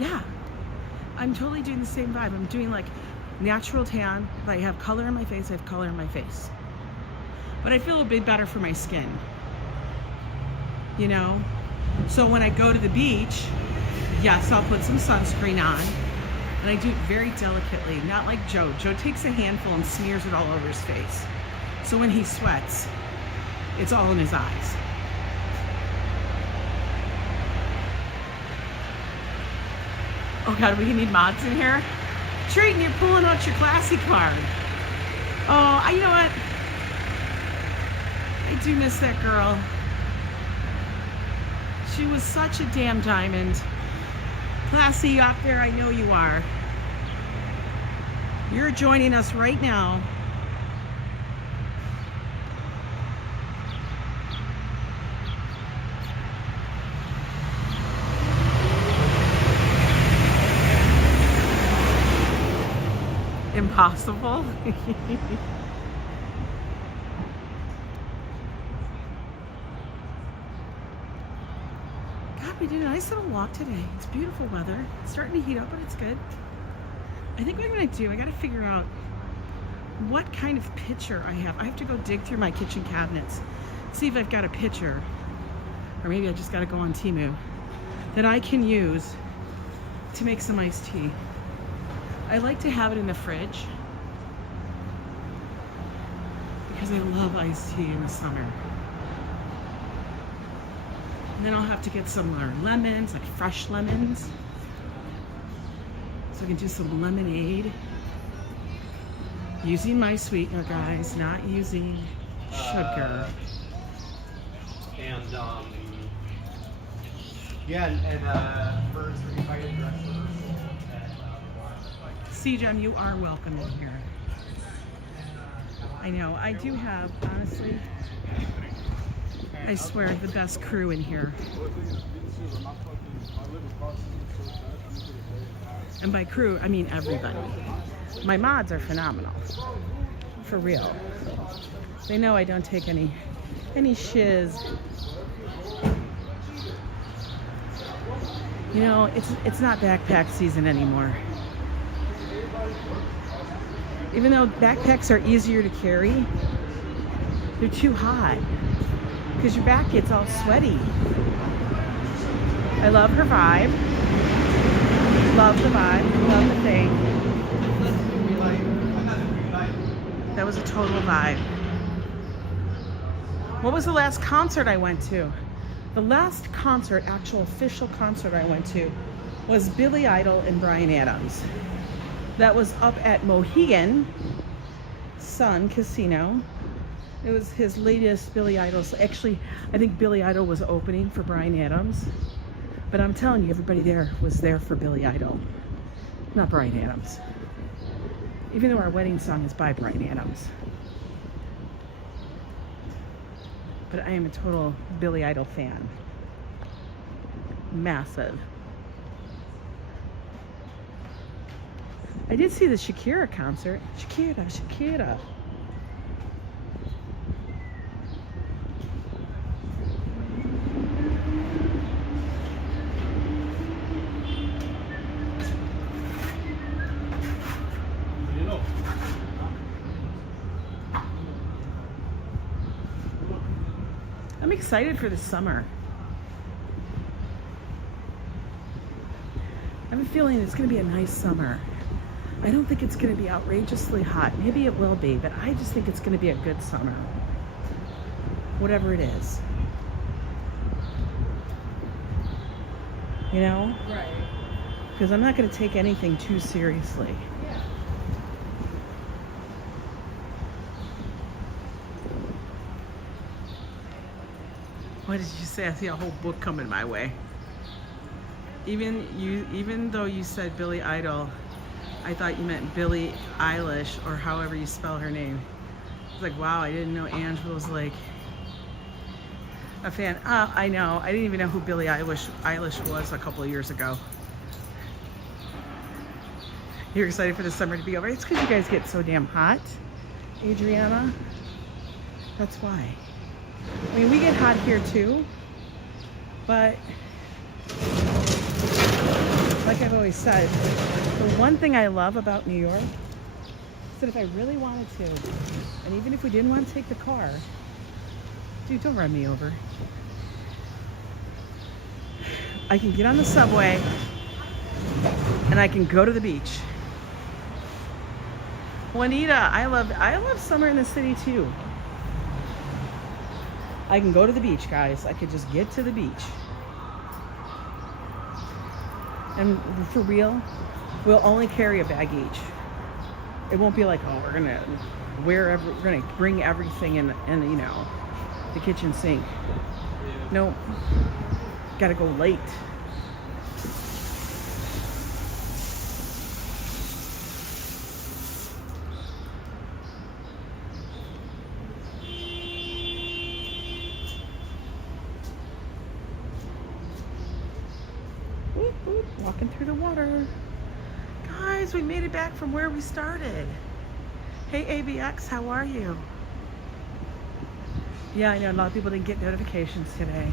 Yeah, I'm totally doing the same vibe. I'm doing like natural tan. If I have color in my face, I have color in my face. But I feel a bit better for my skin, you know? So when I go to the beach, yes, I'll put some sunscreen on, and I do it very delicately, not like Joe. Joe takes a handful and smears it all over his face. So when he sweats, it's all in his eyes. Oh God, we need mods in here. Trayton, you're pulling out your classy card. Oh, you know what? I do miss that girl. She was such a damn diamond. Classy up there, I know you are. You're joining us right now. Impossible. God, we did a nice little walk today. It's beautiful weather. It's starting to heat up, but it's good. I think what I'm gonna do, I gotta figure out what kind of pitcher I have. I have to go dig through my kitchen cabinets, see if I've got a pitcher, or maybe I just gotta go on Temu, that I can use to make some iced tea. I like to have it in the fridge because I love iced tea in the summer. And then I'll have to get some lemons, like fresh lemons. So I can do some lemonade. Using my sweetener, guys, not using sugar. First we invited dress rehearsal. CJM, you are welcome in here. I know, I do have, honestly, I swear, the best crew in here. And by crew, I mean everybody. My mods are phenomenal, for real. They know I don't take any shiz. You know, it's not backpack season anymore. Even though backpacks are easier to carry, they're too hot because your back gets all sweaty. I love her vibe. Love the vibe. Love the thing. That was a total vibe. What was the last concert I went to? The last concert, actual official concert I went to, was Billy Idol and Bryan Adams. That was up at Mohegan Sun Casino. It was his latest Billy Idol. Actually, I think Billy Idol was opening for Bryan Adams. But I'm telling you, everybody there was there for Billy Idol, not Bryan Adams. Even though our wedding song is by Bryan Adams. But I am a total Billy Idol fan. Massive. I did see the Shakira concert. Shakira. I'm excited for the summer. I have a feeling it's going to be a nice summer. I don't think it's going to be outrageously hot. Maybe it will be, but I just think it's going to be a good summer. Whatever it is. You know? Right. Because I'm not going to take anything too seriously. Yeah. What did you say? I see a whole book coming my way. Even though you said Billy Idol, I thought you meant Billie Eilish, or however you spell her name. It's like, wow, I didn't know Angela was like a fan. I know. I didn't even know who Billie Eilish was a couple of years ago. You're excited for the summer to be over. It's because you guys get so damn hot, Adriana. That's why. I mean, we get hot here too, but like I've always said, the one thing I love about New York Said if I really wanted to, and even if we didn't want to take the car, dude, don't run me over. I can get on the subway and I can go to the beach. Juanita, I love summer in the city too. I can go to the beach, guys. I could just get to the beach. And for real, we'll only carry a bag each. It won't be like, oh, we're gonna bring everything in you know, the kitchen sink. Nope. Gotta go late. Whoop, whoop, walking through the water. Guys, we made it back from where we started. Hey ABX, how are you? Yeah, I know a lot of people didn't get notifications today.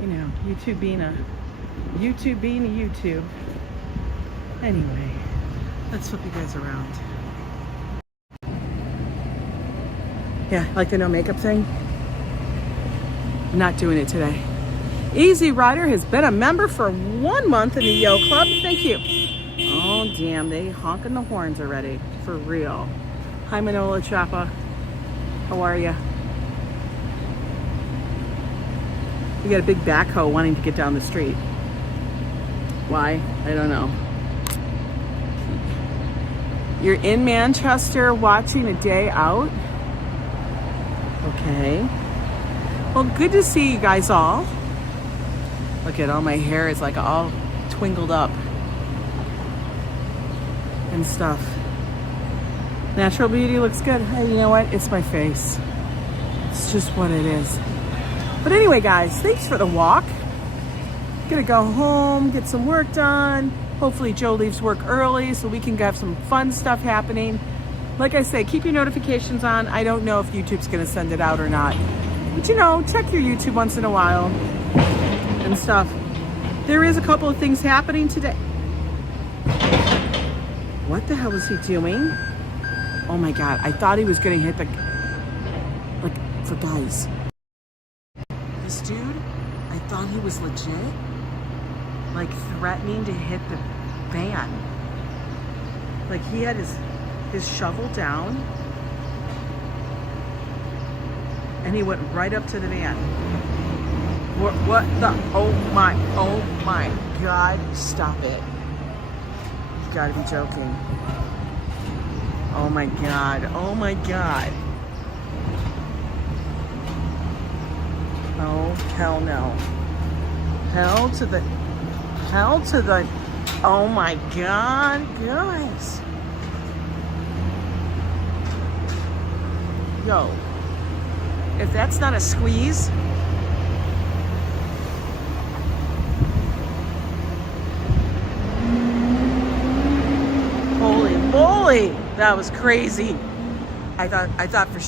You know, YouTube being a YouTube. Anyway, let's flip you guys around. Yeah, like the no makeup thing. I'm not doing it today. Easy Rider has been a member for 1 month in the Yo Club. Thank you. Oh, damn, they honking the horns already. For real. Hi, Manola Chapa. How are you? We got a big backhoe wanting to get down the street. Why? I don't know. You're in Manchester watching A Day Out? Okay. Well, good to see you guys all. Look at all my hair is like all twinkled up and stuff. Natural beauty looks good. Hey, you know what? It's my face. It's just what it is. But anyway, guys, thanks for the walk. Gonna go home, get some work done. Hopefully Joe leaves work early so we can have some fun stuff happening. Like I say, keep your notifications on. I don't know if YouTube's gonna send it out or not. But you know, check your YouTube once in a while and stuff. There is a couple of things happening today. What the hell is he doing? Oh my God, I thought he was gonna hit the, like, for guys. This dude, I thought he was legit, like threatening to hit the van. Like he had his shovel down and he went right up to the van. What the, oh my God, stop it. You gotta be joking. Oh my God, oh my God. Oh, hell no. Hell to the, oh my God, guys. Yo, if that's not a squeeze. Holy moly, that was crazy. I thought for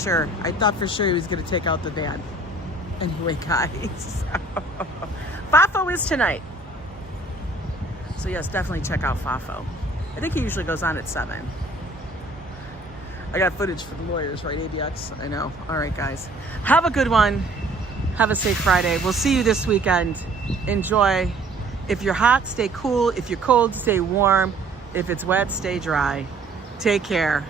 sure he was gonna take out the van. Anyway, guys, FAFO is tonight. So yes, definitely check out FAFO. I think he usually goes on at 7. I got footage for the lawyers, right, ABX? I know. All right, guys. Have a good one. Have a safe Friday. We'll see you this weekend. Enjoy. If you're hot, stay cool. If you're cold, stay warm. If it's wet, stay dry. Take care.